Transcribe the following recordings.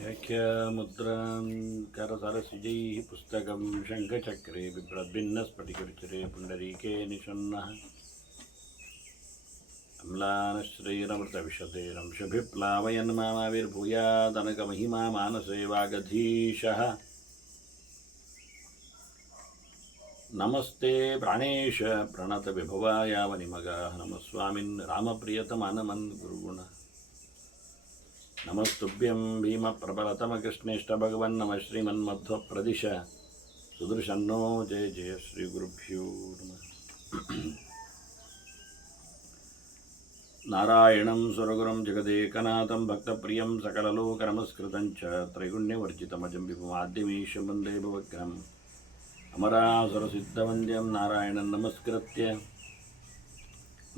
व्याख्यामुद्रां करसरसिजैः पुस्तकं शङ्खचक्रे बिभ्रद्भिन्नस्फटिकरुचिरे पुण्डरीके निषण्णः अम्लानश्रीरमृतविशतेरंशभिप्लावयन् मामाविर्भूयादनकमहिमा मानसे वागधीशः नमस्ते प्राणेश प्रणतविभवायावनिमगाः नमः स्वामिन् रामप्रियतमानमन् गुरुगुण नमस्तुभ्यं भीमप्रबलतमकृष्णेष्टभगवन् नमः श्रीमन्मध्वप्रदिश सुदर्शन्नो जय जय श्रीगुरुभ्यो नमः नारायणं सुरगुरुं जगदेकनाथं भक्तप्रियं सकललोकनमस्कृतं च त्रैगुण्यवर्जितमजं विभुमाद्यमीशं वन्दे भवग्रहम् अमरासुरसिद्धवन्द्यं नारायणं नमस्कृत्य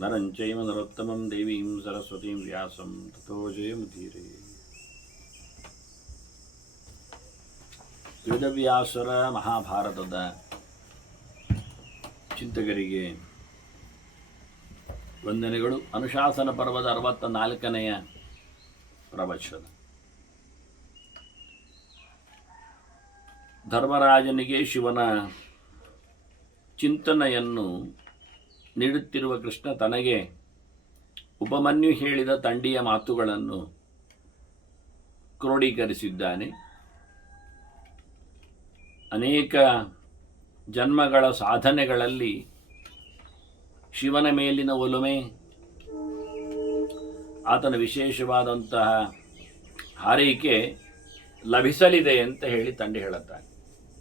नरं चैव नरोत्तमं देवीं सरस्वतीं व्यासं ततो जयमुदीरये. ವೇದವ್ಯಾಸರ ಮಹಾಭಾರತದ ಚಿಂತಕರಿಗೆ ವಂದನೆಗಳು. ಅನುಶಾಸನ ಪರ್ವದ 64ನೆಯ ಪ್ರವಚನ. ಧರ್ಮರಾಜನಿಗೆ ಶಿವನ ಚಿಂತನೆಯನ್ನು ನೀಡುತ್ತಿರುವ ಕೃಷ್ಣ ತನಗೆ ಉಪಮನ್ಯು ಹೇಳಿದ ತಂಡಿಯ ಮಾತುಗಳನ್ನು ಕ್ರೋಢೀಕರಿಸಿದ್ದಾನೆ. ಅನೇಕ ಜನ್ಮಗಳ ಸಾಧನೆಗಳಲ್ಲಿ ಶಿವನ ಮೇಲಿನ ಒಲುಮೆ, ಆತನ ವಿಶೇಷವಾದಂತಹ ಹಾರೈಕೆ ಲಭಿಸಲಿದೆ ಅಂತ ಹೇಳಿ ತಂಡಿ ಹೇಳುತ್ತಾನೆ.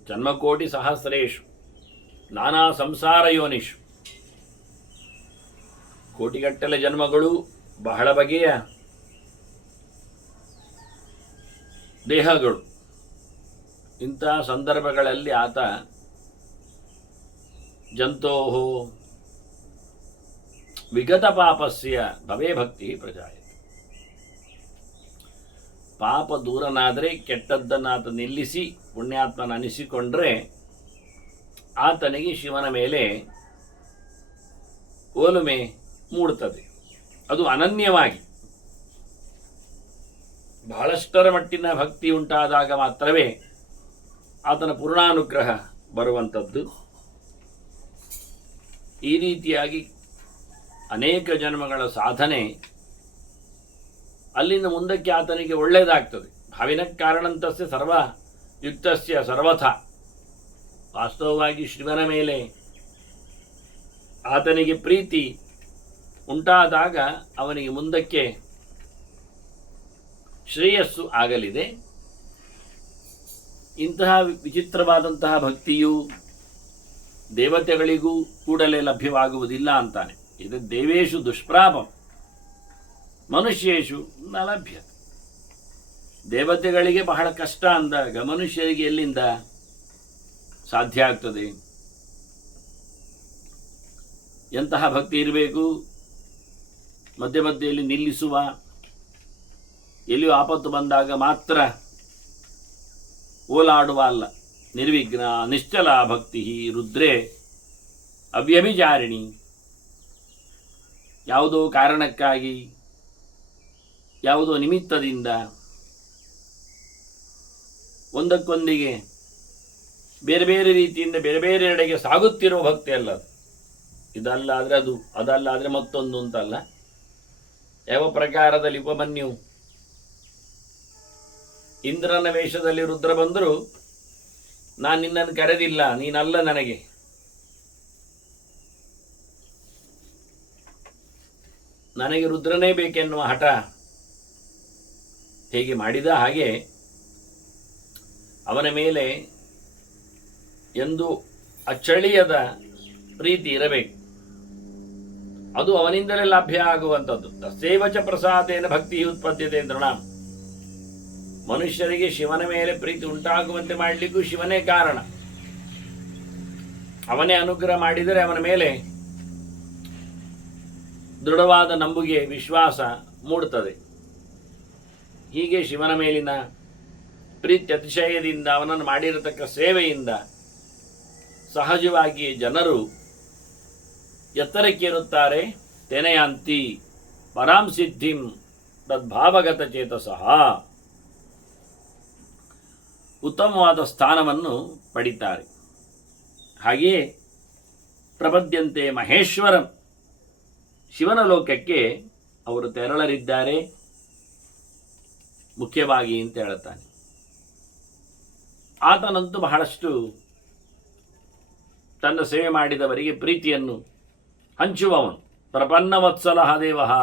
ಜನ್ಮಕೋಟಿ ಸಹಸ್ರೇಶು ನಾನಾ ಸಂಸಾರ ಯೋನಿಷು, ಕೋಟಿಗಟ್ಟಲೆ ಜನ್ಮಗಳು, ಬಹಳ ಬಗೆಯ ದೇಹಗಳು. ಇಂತಹ ಸಂದರ್ಭಗಳಲ್ಲಿ ಆತ ಜಂತೋಹೋ ವಿಗತ ಪಾಪಸ್ಯ ಭವೇ ಭಕ್ತಿ ಪ್ರಜಾಯತೆ. ಪಾಪ ದೂರನಾದರೆ, ಕೆಟ್ಟದ್ದನ್ನು ಆತ ನಿಲ್ಲಿಸಿ ಪುಣ್ಯಾತ್ಮನ ಅನಿಸಿಕೊಂಡ್ರೆ ಆತನಿಗೆ ಶಿವನ ಮೇಲೆ ಒಲುಮೆ ಮೂಡುತ್ತದೆ. ಅದು ಅನನ್ಯವಾಗಿ ಬಹಳಷ್ಟರ ಮಟ್ಟಿನ ಭಕ್ತಿ ಉಂಟಾದಾಗ ಮಾತ್ರವೇ ಆತನ ಪೂರ್ಣಾನುಗ್ರಹ ಬರುವಂಥದ್ದು. ಈ ರೀತಿಯಾಗಿ ಅನೇಕ ಜನ್ಮಗಳ ಸಾಧನೆ ಅಲ್ಲಿಂದ ಮುಂದಕ್ಕೆ ಆತನಿಗೆ ಒಳ್ಳೆಯದಾಗ್ತದೆ. ಭಾವಿನ ಕಾರಣಂತಸ್ಯ ಸರ್ವ ಯುಕ್ತಸ್ಯ ಸರ್ವಥ. ವಾಸ್ತವವಾಗಿ ಶಿವನ ಮೇಲೆ ಆತನಿಗೆ ಪ್ರೀತಿ ಉಂಟಾದಾಗ ಅವನಿಗೆ ಮುಂದಕ್ಕೆ ಶ್ರೇಯಸ್ಸು ಆಗಲಿದೆ. ಇಂತಹ ವಿಚಿತ್ರವಾದಂತಹ ಭಕ್ತಿಯು ದೇವತೆಗಳಿಗೂ ಕೂಡಲೇ ಲಭ್ಯವಾಗುವುದಿಲ್ಲ ಅಂತಾನೆ. ಇದು ದೇವೇಶು ದುಷ್ಪ್ರಾಪಂ ಮನುಷ್ಯೇಶು ನ ಲಭ್ಯ. ದೇವತೆಗಳಿಗೆ ಬಹಳ ಕಷ್ಟ ಅಂದಾಗ ಮನುಷ್ಯರಿಗೆ ಎಲ್ಲಿಂದ ಸಾಧ್ಯ ಆಗ್ತದೆ? ಎಂತಹ ಭಕ್ತಿ ಇರಬೇಕು? ಮಧ್ಯೆ ಮಧ್ಯೆಯಲ್ಲಿ ನಿಲ್ಲಿಸುವ, ಎಲ್ಲಿಯೂ ಆಪತ್ತು ಬಂದಾಗ ಮಾತ್ರ ಓಲಾಡುವ ಅಲ್ಲ. ನಿರ್ವಿಘ್ನ ನಿಶ್ಚಲ ಭಕ್ತಿ ರುದ್ರೇ ಅವ್ಯಭಿಚಾರಿಣಿ. ಯಾವುದೋ ಕಾರಣಕ್ಕಾಗಿ, ಯಾವುದೋ ನಿಮಿತ್ತದಿಂದ ಒಂದಕ್ಕೊಂದಿಗೆ ಬೇರೆ ಬೇರೆ ರೀತಿಯಿಂದ ಬೇರೆ ಬೇರೆ ಎಡೆಗೆ ಸಾಗುತ್ತಿರುವ ಭಕ್ತಿ ಅಲ್ಲ. ಇದಲ್ಲ ಆದರೆ ಅದು, ಅದಲ್ಲ ಆದರೆ ಮತ್ತೊಂದು ಅಂತಲ್ಲ. ಯಾವ ಪ್ರಕಾರದಲ್ಲಿ ಉಪಮನ್ಯು ಇಂದ್ರನ ವೇಷದಲ್ಲಿ ರುದ್ರ ಬಂದರೂ ನಾನು ನಿನ್ನನ್ನು ಕರೆದಿಲ್ಲ, ನೀನಲ್ಲ ನನಗೆ, ನನಗೆ ರುದ್ರನೇ ಬೇಕೆನ್ನುವ ಹಠ ಹೇಗೆ ಮಾಡಿದ ಹಾಗೆ ಅವನ ಮೇಲೆ ಎಂದು ಅಚ್ಚಳಿಯದ ಪ್ರೀತಿ ಇರಬೇಕು. ಅದು ಅವನಿಂದಲೇ ಲಭ್ಯ ಆಗುವಂಥದ್ದು. ತಸ್ಸೇವಚ ಪ್ರಸಾದೇನ ಭಕ್ತಿ ಉತ್ಪದ್ಯತೆ ನೃಣಾಂ. ಮನುಷ್ಯರಿಗೆ ಶಿವನ ಮೇಲೆ ಪ್ರೀತಿ ಉಂಟಾಗುವಂತೆ ಮಾಡಲಿಕ್ಕೂ ಶಿವನೇ ಕಾರಣ. ಅವನೇ ಅನುಗ್ರಹ ಮಾಡಿದರೆ ಅವನ ಮೇಲೆ ದೃಢವಾದ ನಂಬುಗೆ, ವಿಶ್ವಾಸ ಮೂಡುತ್ತದೆ. ಹೀಗೆ ಶಿವನ ಮೇಲಿನ ಪ್ರೀತಿ ಅತಿಶಯದಿಂದ, ಅವನನ್ನು ಮಾಡಿರತಕ್ಕ ಸೇವೆಯಿಂದ ಸಹಜವಾಗಿ ಜನರು ಎತ್ತರಕ್ಕೇರುತ್ತಾರೆ. ತೆನೆಯಾಂತಿ ಪರಾಂ ಸಿದ್ಧಿಂ ತದ್ಭಾವಗತ ಚೇತಸಃ. ಉತ್ತಮವಾದ ಸ್ಥಾನವನ್ನು ಪಡಿತಾರೆ. ಹಾಗೆಯೇ ಪ್ರಪದ್ಯಂತೆ ಮಹೇಶ್ವರಂ, ಶಿವನ ಲೋಕಕ್ಕೆ ಅವರು ತೆರಳಲಿದ್ದಾರೆ ಮುಖ್ಯವಾಗಿ ಅಂತ ಹೇಳುತ್ತಾನೆ. ಆತನಂತೂ ಬಹಳಷ್ಟು ತನ್ನ ಸೇವೆ ಮಾಡಿದವರಿಗೆ ಪ್ರೀತಿಯನ್ನು ಹಂಚುವವನು. ಪ್ರಪನ್ನವತ್ಸಲಃ ದೇವಃ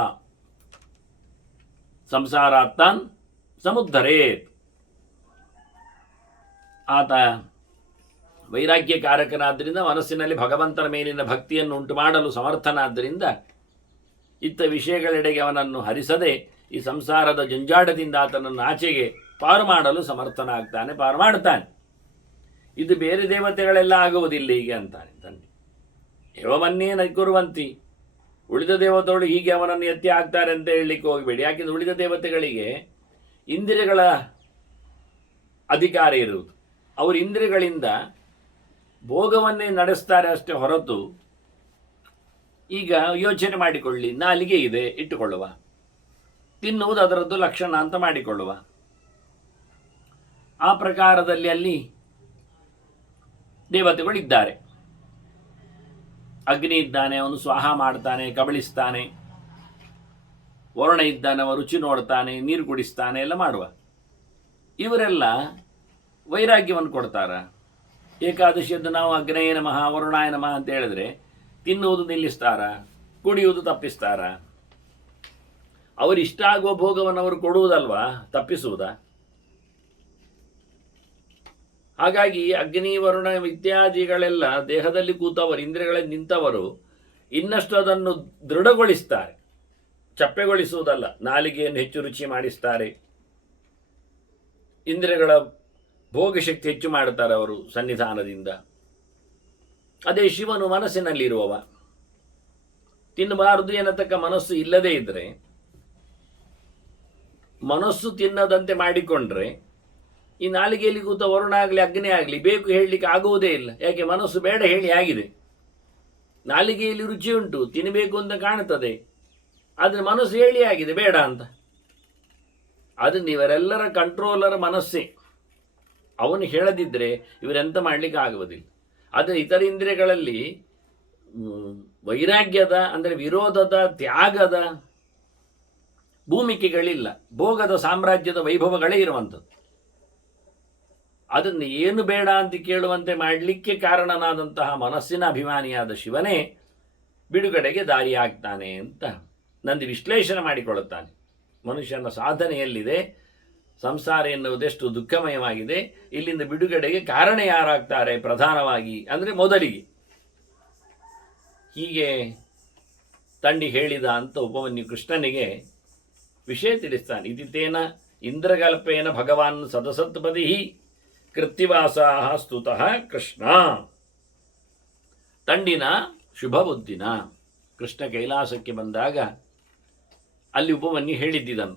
ಸಂಸಾರಾತ್ತಾನ್ ಸಮುದ್ಧರೇತ್. ಆತ ವೈರಾಗ್ಯಕಾರಕನಾದ್ದರಿಂದ ಮನಸ್ಸಿನಲ್ಲಿ ಭಗವಂತನ ಮೇಲಿನ ಭಕ್ತಿಯನ್ನು ಉಂಟು ಮಾಡಲು ಸಮರ್ಥನಾದ್ದರಿಂದ ಇತ್ತ ವಿಷಯಗಳೆಡೆಗೆ ಅವನನ್ನು ಹರಿಸದೆ ಈ ಸಂಸಾರದ ಜಂಜಾಟದಿಂದ ಆತನನ್ನು ಆಚೆಗೆ ಪಾರು ಮಾಡಲು ಸಮರ್ಥನಾಗ್ತಾನೆ, ಪಾರು ಮಾಡ್ತಾನೆ. ಇದು ಬೇರೆ ದೇವತೆಗಳೆಲ್ಲ ಆಗುವುದಿಲ್ಲ ಹೀಗೆ ಅಂತಾನೆ ತಂದೆ. ಏವಮನ್ನೇ ನೈಕುರುವಂತಿ, ಉಳಿದ ದೇವತೆಗಳು ಹೀಗೆ ಅವನನ್ನು ಎತ್ತಿ ಹಾಕ್ತಾರೆ ಅಂತ ಹೇಳಲಿಕ್ಕೆ ಹೋಗಬೇಡಿ. ಯಾಕೆಂದರೆ ಉಳಿದ ದೇವತೆಗಳಿಗೆ ಇಂದ್ರಿಯಗಳ ಅಧಿಕಾರ ಇರುವುದು. ಅವರು ಇಂದ್ರಿಯಗಳಿಂದ ಭೋಗವನ್ನೇ ನಡೆಸ್ತಾರೆ ಅಷ್ಟೇ ಹೊರತು, ಈಗ ಯೋಚನೆ ಮಾಡಿಕೊಳ್ಳಿ, ನಾಲಿಗೆ ಇದೆ ಇಟ್ಟುಕೊಳ್ಳುವ, ತಿನ್ನುವುದು ಅದರದ್ದು ಲಕ್ಷಣ ಅಂತ ಮಾಡಿಕೊಳ್ಳುವ. ಆ ಪ್ರಕಾರದಲ್ಲಿ ಅಲ್ಲಿ ದೇವತೆಗಳಿದ್ದಾರೆ. ಅಗ್ನಿ ಇದ್ದಾನೆ, ಅವನು ಸ್ವಾಹ ಮಾಡ್ತಾನೆ, ಕಬಳಿಸ್ತಾನೆ. ವರುಣ ಇದ್ದಾನೆ, ಅವ ರುಚಿ ನೋಡ್ತಾನೆ, ನೀರು ಕುಡಿಸ್ತಾನೆ, ಎಲ್ಲ ಮಾಡುವ. ಇವರೆಲ್ಲ ವೈರಾಗ್ಯವನ್ನು ಕೊಡ್ತಾರ. ಏಕಾದಶಿಯದ್ದು ನಾವು ಅಗ್ನೇಯ ನಮಃ ವರುಣಾಯ ನಮಃ ಅಂತ ಹೇಳಿದ್ರೆ ತಿನ್ನುವುದು ನಿಲ್ಲಿಸ್ತಾರ, ಕುಡಿಯುವುದು ತಪ್ಪಿಸ್ತಾರ. ಅವರಿಷ್ಟ ಆಗುವ ಭೋಗವನ್ನು ಅವರು ಕೊಡುವುದಲ್ವಾ, ತಪ್ಪಿಸುವುದ? ಹಾಗಾಗಿ ಅಗ್ನಿ ವರುಣ ಇತ್ಯಾದಿಗಳೆಲ್ಲ ದೇಹದಲ್ಲಿ ಕೂತವರು, ಇಂದ್ರಿಯಗಳಲ್ಲಿ ನಿಂತವರು ಇನ್ನಷ್ಟು ಅದನ್ನು ದೃಢಗೊಳಿಸ್ತಾರೆ, ಚಪ್ಪೆಗೊಳಿಸುವುದಲ್ಲ. ನಾಲಿಗೆಯನ್ನು ಹೆಚ್ಚು ರುಚಿ ಮಾಡಿಸ್ತಾರೆ, ಇಂದ್ರಿಯಗಳ ಭೋಗಶಕ್ತಿ ಹೆಚ್ಚು ಮಾಡುತ್ತಾರೆ ಅವರು ಸನ್ನಿಧಾನದಿಂದ. ಅದೇ ಶಿವನು ಮನಸ್ಸಿನಲ್ಲಿರುವವ. ತಿನ್ನಬಾರದು ಎನ್ನತಕ್ಕ ಮನಸ್ಸು ಇಲ್ಲದೇ ಇದ್ದರೆ, ಮನಸ್ಸು ತಿನ್ನದಂತೆ ಮಾಡಿಕೊಂಡ್ರೆ ಈ ನಾಲಿಗೆಯಲ್ಲಿ ಕೂತ ವರುಣ ಆಗಲಿ ಅಗ್ನಿ ಆಗಲಿ ಬೇಕು ಹೇಳಲಿಕ್ಕೆ ಆಗುವುದೇ ಇಲ್ಲ. ಯಾಕೆ? ಮನಸ್ಸು ಬೇಡ ಹೇಳಿ ಆಗಿದೆ. ನಾಲಿಗೆಯಲ್ಲಿ ರುಚಿ ಉಂಟು, ತಿನ್ನಬೇಕು ಅಂತ ಕಾಣುತ್ತದೆ, ಆದರೆ ಮನಸ್ಸು ಹೇಳಿ ಆಗಿದೆ ಬೇಡ ಅಂತ. ಅದು ಇವರೆಲ್ಲರ ಕಂಟ್ರೋಲರ್ ಮನಸ್ಸೇ. ಅವನು ಹೇಳದಿದ್ದರೆ ಇವರೆಂತ ಮಾಡಲಿಕ್ಕೆ ಆಗುವುದಿಲ್ಲ. ಆದರೆ ಇತರ ಇಂದ್ರಿಯಗಳಲ್ಲಿ ವೈರಾಗ್ಯದ ಅಂದರೆ ವಿರೋಧದ, ತ್ಯಾಗದ ಭೂಮಿಕೆಗಳಿಲ್ಲ. ಭೋಗದ ಸಾಮ್ರಾಜ್ಯದ ವೈಭವಗಳೇ ಇರುವಂಥದ್ದು. ಅದನ್ನು ಏನು ಬೇಡ ಅಂತ ಕೇಳುವಂತೆ ಮಾಡಲಿಕ್ಕೆ ಕಾರಣನಾದಂತಹ ಮನಸ್ಸಿನ ಅಭಿಮಾನಿಯಾದ ಶಿವನೇ ಬಿಡುಗಡೆಗೆ ದಾರಿ ಆಗ್ತಾನೆ ಅಂತ ನಂದು ವಿಶ್ಲೇಷಣೆ ಮಾಡಿಕೊಳ್ಳುತ್ತಾನೆ. ಮನುಷ್ಯನ ಸಾಧನೆಯಲ್ಲಿದೆ, ಸಂಸಾರ ಎನ್ನುವುದೆಷ್ಟು ದುಃಖಮಯವಾಗಿದೆ, ಇಲ್ಲಿಂದ ಬಿಡುಗಡೆಗೆ ಕಾರಣ ಯಾರಾಗ್ತಾರೆ ಪ್ರಧಾನವಾಗಿ ಅಂದರೆ ಮೊದಲಿಗೆ. ಹೀಗೆ ತಂಡಿ ಹೇಳಿದ ಅಂತ ಉಪಮನ್ಯು ಕೃಷ್ಣನಿಗೆ ವಿಷಯ ತಿಳಿಸ್ತಾನೆ. ಇದಿತೇನ ಇಂದ್ರಗಲ್ಪೇನ ಭಗವಾನ್ ಸದಸತ್ಪದಿ ಕೃತ್ತಿವಾಸಾಹ ಸ್ತುತಃ ಕೃಷ್ಣ. ತಂಡಿನ ಶುಭ ಬುದ್ಧಿನ ಕೃಷ್ಣ ಕೈಲಾಸಕ್ಕೆ ಬಂದಾಗ ಅಲ್ಲಿ ಉಪಮನ್ಯು ಹೇಳಿದ್ದಿದನು.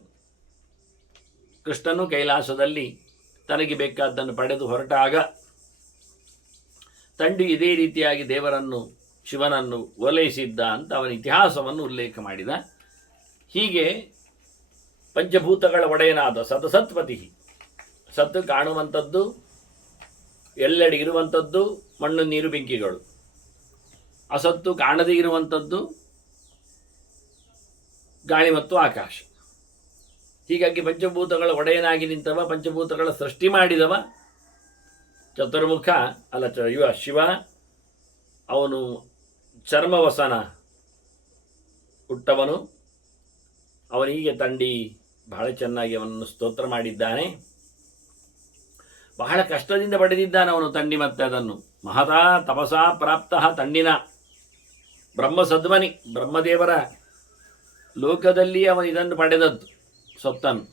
ಕೃಷ್ಣನು ಕೈಲಾಸದಲ್ಲಿ ತನಗೆ ಬೇಕಾದ್ದನ್ನು ಪಡೆದು ಹೊರಟಾಗ ತಂಡಿ ಇದೇ ರೀತಿಯಾಗಿ ದೇವರನ್ನು, ಶಿವನನ್ನು ಓಲೈಸಿದ್ದ ಅಂತ ಅವನ ಇತಿಹಾಸವನ್ನು ಉಲ್ಲೇಖ ಮಾಡಿದ. ಹೀಗೆ ಪಂಚಭೂತಗಳ ಒಡೆಯನಾದ ಸತಸತ್ಪತಿ, ಸತ್ತು ಕಾಣುವಂಥದ್ದು, ಎಲ್ಲೆಡೆ ಇರುವಂಥದ್ದು ಮಣ್ಣು ನೀರು ಬೆಂಕಿಗಳು, ಅಸತ್ತು ಕಾಣದೇ ಇರುವಂಥದ್ದು ಗಾಳಿ ಮತ್ತು ಆಕಾಶ. ಹೀಗಾಗಿ ಪಂಚಭೂತಗಳ ಒಡೆಯನಾಗಿ ನಿಂತವ, ಪಂಚಭೂತಗಳ ಸೃಷ್ಟಿ ಮಾಡಿದವ ಚತುರ್ಮುಖ ಅಲ್ಲ ಇವ ಶಿವ. ಅವನು ಚರ್ಮವಸನ ಹುಟ್ಟವನು. ಅವನಿಗೆ ತಂಡಿ ಬಹಳ ಚೆನ್ನಾಗಿ ಅವನನ್ನು ಸ್ತೋತ್ರ ಮಾಡಿದ್ದಾನೆ. ಬಹಳ ಕಷ್ಟದಿಂದ ಪಡೆದಿದ್ದಾನೆ ಅವನು ತಂಡಿ. ಮತ್ತೆ ಅದನ್ನು ಮಹತಾ ತಪಸಾ ಪ್ರಾಪ್ತ ತಂಡಿನ ಬ್ರಹ್ಮ ಸದ್ಮನಿ, ಬ್ರಹ್ಮದೇವರ ಲೋಕದಲ್ಲಿ ಅವನು ಇದನ್ನು ಪಡೆದದ್ದು ಸೊತ್ತನ್ನು.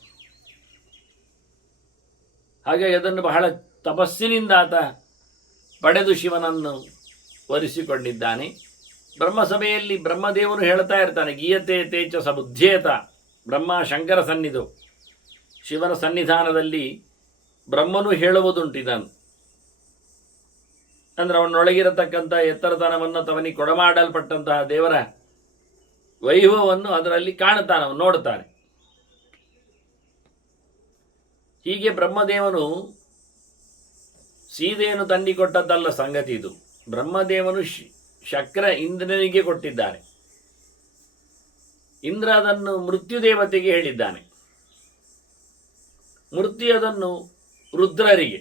ಹಾಗಾಗಿ ಅದನ್ನು ಬಹಳ ತಪಸ್ಸಿನಿಂದ ಆತ ಪಡೆದು ಶಿವನನ್ನು ವರಿಸಿಕೊಂಡಿದ್ದಾನೆ. ಬ್ರಹ್ಮಸಭೆಯಲ್ಲಿ ಬ್ರಹ್ಮದೇವರು ಹೇಳ್ತಾ ಇರ್ತಾನೆ, ಗೀಯತೆ ತೇಚ ಸಬುದ್ಧೇತ. ಬ್ರಹ್ಮ ಶಂಕರ ಸನ್ನಿಧು, ಶಿವನ ಸನ್ನಿಧಾನದಲ್ಲಿ ಬ್ರಹ್ಮನು ಹೇಳುವುದುಂಟಿದನು. ಅಂದರೆ ಅವನೊಳಗಿರತಕ್ಕಂಥ ಎತ್ತರತನವನ್ನು ತವನಿಗೆ ಕೊಡಮಾಡಲ್ಪಟ್ಟಂತಹ ದೇವರ ವೈಭವವನ್ನು ಅದರಲ್ಲಿ ಕಾಣುತ್ತಾನೆ, ಅವನು ನೋಡುತ್ತಾನೆ. ಹೀಗೆ ಬ್ರಹ್ಮದೇವನು ಸೀತೆಯನ್ನು ತಂದಿಕೊಟ್ಟದ್ದಲ್ಲ ಸಂಗತಿ ಇದು. ಬ್ರಹ್ಮದೇವನು ಶಕ್ರ ಇಂದ್ರನಿಗೆ ಕೊಟ್ಟಿದ್ದಾನೆ. ಇಂದ್ರ ಅದನ್ನು ಮೃತ್ಯುದೇವತೆಗೆ ಹೇಳಿದ್ದಾನೆ. ಮೃತ್ಯು ಅದನ್ನು ರುದ್ರರಿಗೆ,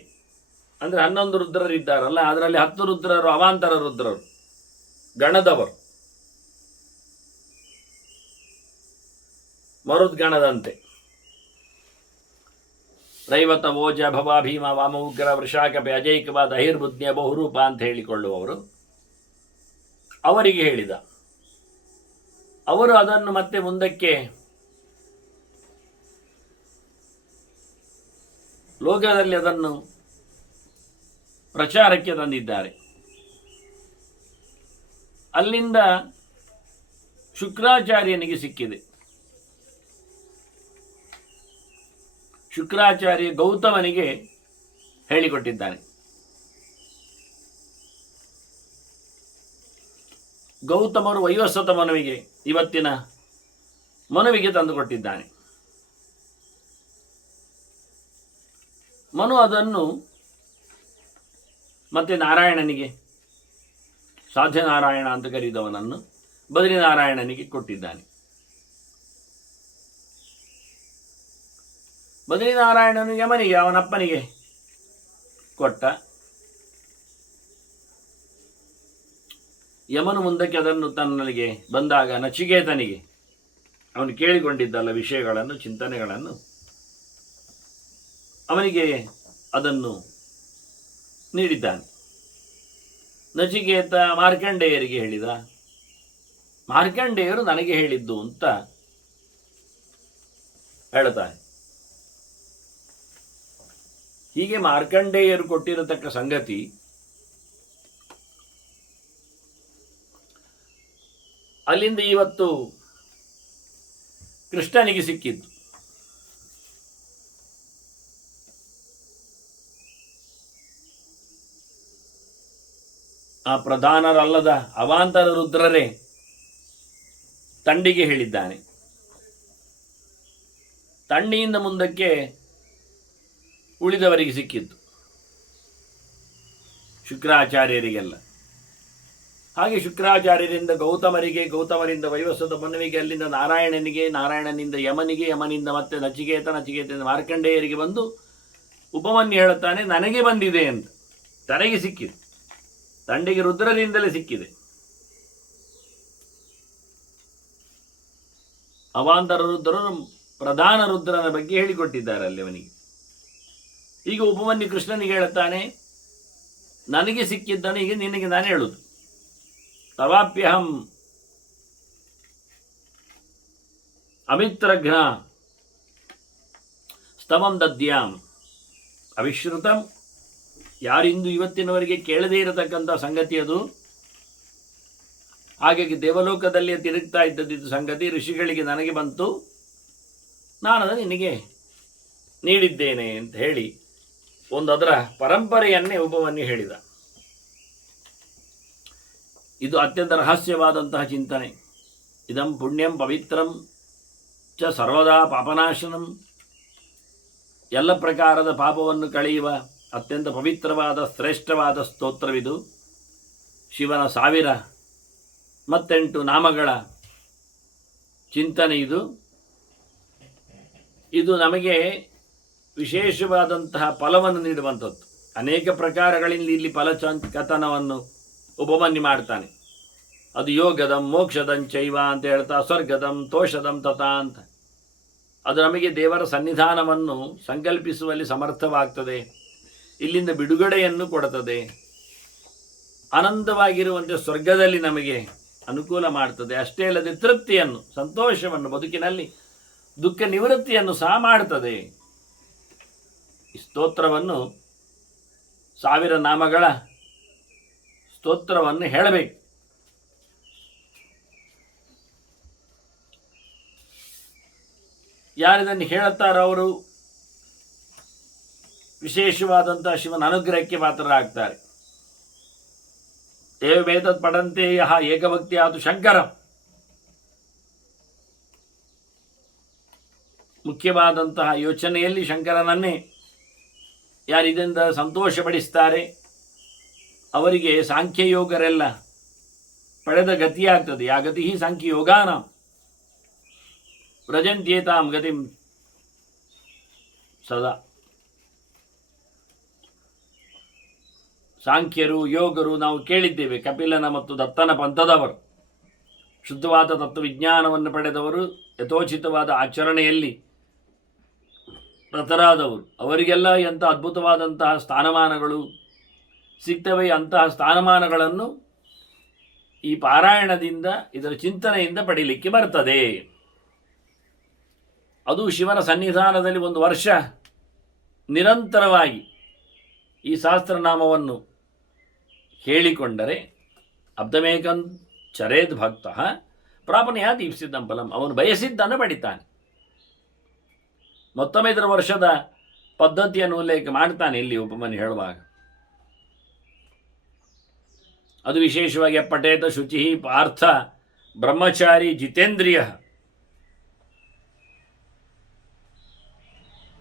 ಅಂದರೆ 11 ರುದ್ರರಿದ್ದಾರಲ್ಲ, ಅದರಲ್ಲಿ 10 ರುದ್ರರು ಅವಾಂತರ ರುದ್ರರು, ಗಣದವರು, ಮರುದ್ಗಣದಂತೆ. ರೈವತ ಓಜ ಭವ ಭೀಮ ವಾಮ ಉಗ್ರ ವೃಷಾಕಪೆ ಅಜೈಕವಾದ ಅಹಿರ್ಬುದ್ಧಿಯ ಬಹುರೂಪ ಅಂತ ಹೇಳಿಕೊಳ್ಳುವವರು, ಅವರಿಗೆ ಹೇಳಿದ. ಅವರು ಅದನ್ನು ಮತ್ತೆ ಮುಂದಕ್ಕೆ ಲೋಕದಲ್ಲಿ ಅದನ್ನು ಪ್ರಚಾರಕ್ಕೆ ತಂದಿದ್ದಾರೆ. ಅಲ್ಲಿಂದ ಶುಕ್ರಾಚಾರ್ಯನಿಗೆ ಸಿಕ್ಕಿದೆ. ಶುಕ್ರಾಚಾರ್ಯ ಗೌತಮನಿಗೆ ಹೇಳಿಕೊಟ್ಟಿದ್ದಾನೆ. ಗೌತಮರು ವೈವಸ್ವತ ಮನುವಿಗೆ, ಇವತ್ತಿನ ಮನುವಿಗೆ ತಂದುಕೊಟ್ಟಿದ್ದಾನೆ. ಮನು ಅದನ್ನು ಮತ್ತೆ ನಾರಾಯಣನಿಗೆ, ಸಾಧ್ಯನಾರಾಯಣ ಅಂತ ಕರೆದವನನ್ನು ಬದ್ರಿನಾರಾಯಣನಿಗೆ ಕೊಟ್ಟಿದ್ದಾನೆ. ಬದ್ರಿನಾರಾಯಣನು ಯಮನಿಗೆ, ಅವನಪ್ಪನಿಗೆ ಕೊಟ್ಟ. ಯಮನು ಮುಂದಕ್ಕೆ ಅದನ್ನು ತನ್ನಲ್ಲಿಗೆ ಬಂದಾಗ ನಚಿಕೇತನಿಗೆ ಅವನು ಕೇಳಿಕೊಂಡಿದ್ದಲ್ಲ ವಿಷಯಗಳನ್ನು, ಚಿಂತನೆಗಳನ್ನು, ಅವನಿಗೆ ಅದನ್ನು ನೀಡಿದ್ದಾನೆ. ನಚಿಕೇತ ಮಾರ್ಕಂಡೇಯರಿಗೆ ಹೇಳಿದ. ಮಾರ್ಕಂಡೇಯರು ನನಗೆ ಹೇಳಿದ್ದು ಅಂತ ಹೇಳ್ತಾನೆ. ಹೀಗೆ ಮಾರ್ಕಂಡೇಯರು ಕೊಟ್ಟಿರತಕ್ಕ ಸಂಗತಿ ಅಲ್ಲಿಂದ ಇವತ್ತು ಕೃಷ್ಣನಿಗೆ ಸಿಕ್ಕಿದ್ದು. ಆ ಪ್ರಧಾನರಲ್ಲದ ಅವಾಂತರ ರುದ್ರರೇ ತಂಡಿಗೆ ಹೇಳಿದ್ದಾನೆ. ತಂಡಿಯಿಂದ ಮುಂದಕ್ಕೆ ಉಳಿದವರಿಗೆ ಸಿಕ್ಕಿದ್ದು, ಶುಕ್ರಾಚಾರ್ಯರಿಗೆಲ್ಲ. ಹಾಗೆ ಶುಕ್ರಾಚಾರ್ಯರಿಂದ ಗೌತಮರಿಗೆ, ಗೌತಮರಿಂದ ವೈವಸ್ವತ ಮನುವಿಗೆ, ಅಲ್ಲಿಂದ ನಾರಾಯಣನಿಗೆ, ನಾರಾಯಣನಿಂದ ಯಮನಿಗೆ, ಯಮನಿಂದ ಮತ್ತೆ ನಚಿಕೇತ, ನಚಿಕೇತನಿಂದ ಮಾರ್ಕಂಡೇಯರಿಗೆ ಬಂದು ಉಪಮನ್ಯು ಹೇಳುತ್ತಾನೆ ನನಗೆ ಬಂದಿದೆ ಅಂತ. ತನಗೆ ಸಿಕ್ಕಿದೆ, ತಂಡಿಗೆ ರುದ್ರರಿಂದಲೇ ಸಿಕ್ಕಿದೆ. ಅವಾಂತರ ರುದ್ರರು ಪ್ರಧಾನ ರುದ್ರನ ಬಗ್ಗೆ ಹೇಳಿಕೊಟ್ಟಿದ್ದಾರೆ ಅಲ್ಲಿ ಅವನಿಗೆ. ಈಗ ಉಪಮನ್ಯು ಕೃಷ್ಣನಿಗೆ ಹೇಳುತ್ತಾನೆ ನನಗೆ ಸಿಕ್ಕಿದ್ದನು, ಈಗ ನಿನಗೆ ನಾನು ಹೇಳುದು. ತವಾಪ್ಯಹಂ ಅಮಿತ್ರಘ್ನ ಸ್ತಮಂ ದದ್ಯಾಂ ಅವಿಶ್ರುತಂ. ಯಾರಿಂದು ಇವತ್ತಿನವರೆಗೆ ಕೇಳದೇ ಇರತಕ್ಕಂಥ ಸಂಗತಿ ಅದು. ಹಾಗಾಗಿ ದೇವಲೋಕದಲ್ಲಿ ತಿರುಗ್ತಾ ಇದ್ದದ್ದು ಸಂಗತಿ ಋಷಿಗಳಿಗೆ ನನಗೆ ಬಂತು, ನಾನು ಅದನ್ನು ನಿನಗೆ ನೀಡಿದ್ದೇನೆ ಅಂತ ಹೇಳಿ ಒಂದು ಅದರ ಪರಂಪರೆಯನ್ನೇ ಉಪಮನ್ಯು ಹೇಳಿದ. ಇದು ಅತ್ಯಂತ ರಹಸ್ಯವಾದಂತಹ ಚಿಂತನೆ. ಇದಂ ಪುಣ್ಯಂ ಪವಿತ್ರಂ ಚ ಸರ್ವದಾ ಪಾಪನಾಶನಂ. ಎಲ್ಲ ಪ್ರಕಾರದ ಪಾಪವನ್ನು ಕಳೆಯುವ ಅತ್ಯಂತ ಪವಿತ್ರವಾದ ಶ್ರೇಷ್ಠವಾದ ಸ್ತೋತ್ರವಿದು. ಶಿವನ 1008 ನಾಮಗಳ ಚಿಂತನೆ ಇದು. ಇದು ನಮಗೆ ವಿಶೇಷವಾದಂತಹ ಫಲವನ್ನು ನೀಡುವಂಥದ್ದು. ಅನೇಕ ಪ್ರಕಾರಗಳಿಂದ ಇಲ್ಲಿ ಕಥನವನ್ನು ಉಪಮನ್ಯು ಮಾಡ್ತಾನೆ. ಅದು ಯೋಗದಂ ಮೋಕ್ಷದಂ ಚೈವ ಅಂತ ಹೇಳ್ತಾ, ಸ್ವರ್ಗದಂ ತೋಷದಂ ತಥಾ ಅಂತ. ಅದು ನಮಗೆ ದೇವರ ಸನ್ನಿಧಾನವನ್ನು ಸಂಕಲ್ಪಿಸುವಲ್ಲಿ ಸಮರ್ಥವಾಗ್ತದೆ, ಇಲ್ಲಿಂದ ಬಿಡುಗಡೆಯನ್ನು ಕೊಡುತ್ತದೆ, ಆನಂದವಾಗಿರುವಂತೆ ಸ್ವರ್ಗದಲ್ಲಿ ನಮಗೆ ಅನುಕೂಲ ಮಾಡ್ತದೆ. ಅಷ್ಟೇ ಅಲ್ಲದೆ ತೃಪ್ತಿಯನ್ನು, ಸಂತೋಷವನ್ನು, ಬದುಕಿನಲ್ಲಿ ದುಃಖ ನಿವೃತ್ತಿಯನ್ನು ಸಹ ಮಾಡ್ತದೆ. ಈ ಸ್ತೋತ್ರವನ್ನು 1000 ನಾಮಗಳ ಸ್ತೋತ್ರವನ್ನು ಹೇಳಬೇಕು. ಯಾರಿದನ್ನು ಹೇಳುತ್ತಾರೋ ಅವರು ವಿಶೇಷವಾದಂತಹ ಶಿವನ ಅನುಗ್ರಹಕ್ಕೆ ಪಾತ್ರರಾಗ್ತಾರೆ. ಏವೇತತ್ ಪಠಂತೆ ಯಹ ಏಕಭಕ್ತಿಯಾತು ಶಂಕರ. ಮುಖ್ಯವಾದಂತಹ ಯೋಚನೆಯಲ್ಲಿ ಶಂಕರನನ್ನೇ ಯಾರು ಇದರಿಂದ ಸಂತೋಷಪಡಿಸ್ತಾರೆ ಅವರಿಗೆ ಸಾಂಖ್ಯಯೋಗರೆಲ್ಲ ಪಡೆದ ಗತಿಯಾಗ್ತದೆ. ಯಾ ಗತಿ ಸಾಂಖ್ಯಯೋಗಾನ ವ್ರಜಂತ್ಯೇತಾಂ ಗತಿಂ ಸದಾ. ಸಾಂಖ್ಯರು ಯೋಗರು ನಾವು ಕೇಳಿದ್ದೇವೆ, ಕಪಿಲನ ಮತ್ತು ದತ್ತನ ಪಂಥದವರು, ಶುದ್ಧವಾದ ತತ್ವವಿಜ್ಞಾನವನ್ನು ಪಡೆದವರು, ಯಥೋಚಿತವಾದ ಆಚರಣೆಯಲ್ಲಿ ರತರಾದವರು. ಅವರಿಗೆಲ್ಲ ಎಂಥ ಅದ್ಭುತವಾದಂತಹ ಸ್ಥಾನಮಾನಗಳು ಸಿಗ್ತವೆ. ಅಂತಹ ಸ್ಥಾನಮಾನಗಳನ್ನು ಈ ಪಾರಾಯಣದಿಂದ, ಇದರ ಚಿಂತನೆಯಿಂದ ಪಡೀಲಿಕ್ಕೆ ಬರ್ತದೆ. ಅದು ಶಿವನ ಸನ್ನಿಧಾನದಲ್ಲಿ 1 ವರ್ಷ ನಿರಂತರವಾಗಿ ಈ ಸಹಸ್ರನಾಮವನ್ನು ಹೇಳಿಕೊಂಡರೆ ಅಬ್ಧಮೇಕಂ ಚರೇದ್ ಭಕ್ತ ಪ್ರಾಪಣೆಯಾದ ಈಪ್ಸಿದ್ದಂ ಫಲಂ, ಅವನು ಬಯಸಿದ್ದನ್ನು ಪಡಿತಾನೆ. ಮತ್ತೊಮ್ಮೆ ಇದರ ವರ್ಷದ ಪದ್ಧತಿಯನ್ನು ಉಲ್ಲೇಖ ಮಾಡ್ತಾನೆ ಇಲ್ಲಿ ಉಪಮನ್ಯು ಹೇಳುವಾಗ. ಅದು ವಿಶೇಷವಾಗಿ ಪಠೇತ ಶುಚಿ ಪಾರ್ಥ ಬ್ರಹ್ಮಚಾರಿ ಜಿತೇಂದ್ರಿಯ,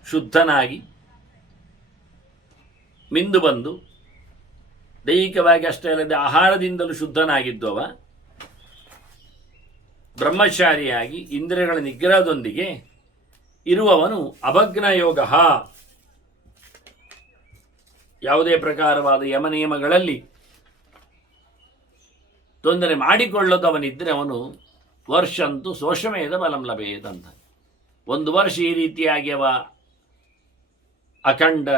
ಶುದ್ಧನಾಗಿ ಮಿಂದು ಬಂದು ದೈಹಿಕವಾಗಿ ಅಷ್ಟೇ ಅಲ್ಲದೆ ಆಹಾರದಿಂದಲೂ ಶುದ್ಧನಾಗಿದ್ದವ, ಬ್ರಹ್ಮಚಾರಿಯಾಗಿ ಇಂದ್ರಿಯಗಳ ನಿಗ್ರಹದೊಂದಿಗೆ ಇರುವವನು ಅಭಗ್ನ ಯೋಗ, ಯಾವುದೇ ಪ್ರಕಾರವಾದ ಯಮನಿಯಮಗಳಲ್ಲಿ ತೊಂದರೆ ಮಾಡಿಕೊಳ್ಳದವನಿದ್ದರೆ ಅವನು ವರ್ಷಂತೂ ಸೋಷಮೇಧ ಬಲಂ ಲಭೇದಂತ. 1 ವರ್ಷ ಈ ರೀತಿಯಾಗಿ ಅವ ಅಖಂಡ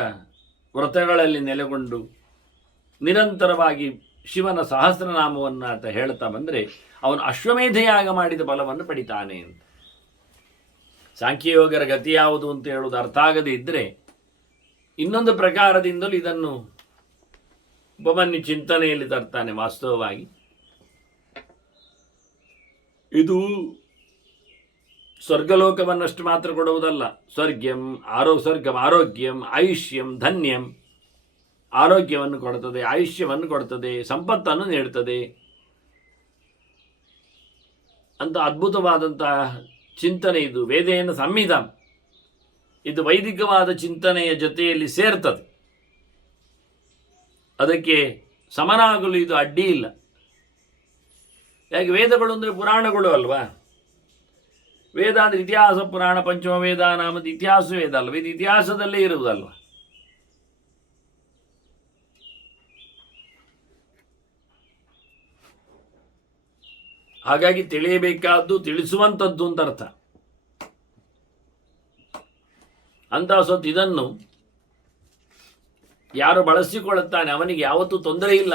ವ್ರತಗಳಲ್ಲಿ ನೆಲೆಗೊಂಡು ನಿರಂತರವಾಗಿ ಶಿವನ ಸಹಸ್ರನಾಮವನ್ನು ಅಂತ ಹೇಳ್ತಾ ಬಂದರೆ ಅವನು ಅಶ್ವಮೇಧಯಾಗ ಮಾಡಿದ ಫಲವನ್ನು ಪಡಿತಾನೆ ಅಂತ. ಸಾಂಖ್ಯಯೋಗರ ಗತಿ ಯಾವುದು ಅಂತ ಹೇಳುವುದು ಅರ್ಥ ಆಗದೇ ಇದ್ದರೆ ಇನ್ನೊಂದು ಪ್ರಕಾರದಿಂದಲೂ ಇದನ್ನು ಉಪಮನ್ಯು ಚಿಂತನೆಯಲ್ಲಿ ತರ್ತಾನೆ. ವಾಸ್ತವವಾಗಿ ಇದು ಸ್ವರ್ಗಲೋಕವನ್ನಷ್ಟು ಮಾತ್ರ ಕೊಡುವುದಲ್ಲ. ಸ್ವರ್ಗ್ಯಂ ಆರೋಗ್ಯಂ ಆಯುಷ್ಯಂ ಧನ್ಯಂ, ಆರೋಗ್ಯವನ್ನು ಕೊಡುತ್ತದೆ, ಆಯುಷ್ಯವನ್ನು ಕೊಡುತ್ತದೆ, ಸಂಪತ್ತನ್ನು ನೀಡುತ್ತದೆ ಅಂತ ಅದ್ಭುತವಾದಂತಹ ಚಿಂತನೆ ಇದು. ವೇದೇನ ಸಂಹಿತ, ಇದು ವೈದಿಕವಾದ ಚಿಂತನೆಯ ಜೊತೆಯಲ್ಲಿ ಸೇರ್ತದೆ. ಅದಕ್ಕೆ ಸಮನಾಗಲು ಇದು ಅಡ್ಡಿ ಇಲ್ಲ. ಯಾಕೆ ವೇದಗಳು ಅಂದರೆ ಪುರಾಣಗಳು ಅಲ್ವಾ? ವೇದ ಅಂದರೆ ಇತಿಹಾಸ ಪುರಾಣ, ಪಂಚಮ ವೇದ ನಾಮದ ಇತಿಹಾಸ ವೇದ ಅಲ್ವ, ಇದು ಇತಿಹಾಸದಲ್ಲೇ ಇರುವುದಲ್ವ. ಹಾಗಾಗಿ ತಿಳಿಯಬೇಕಾದ್ದು ತಿಳಿಸುವಂಥದ್ದು ಅಂತ ಅರ್ಥ. ಅಂತಹ ಸೊತ್ತು ಇದನ್ನು ಯಾರು ಬಳಸಿಕೊಳ್ಳುತ್ತಾನೆ ಅವನಿಗೆ ಯಾವತ್ತೂ ತೊಂದರೆ ಇಲ್ಲ.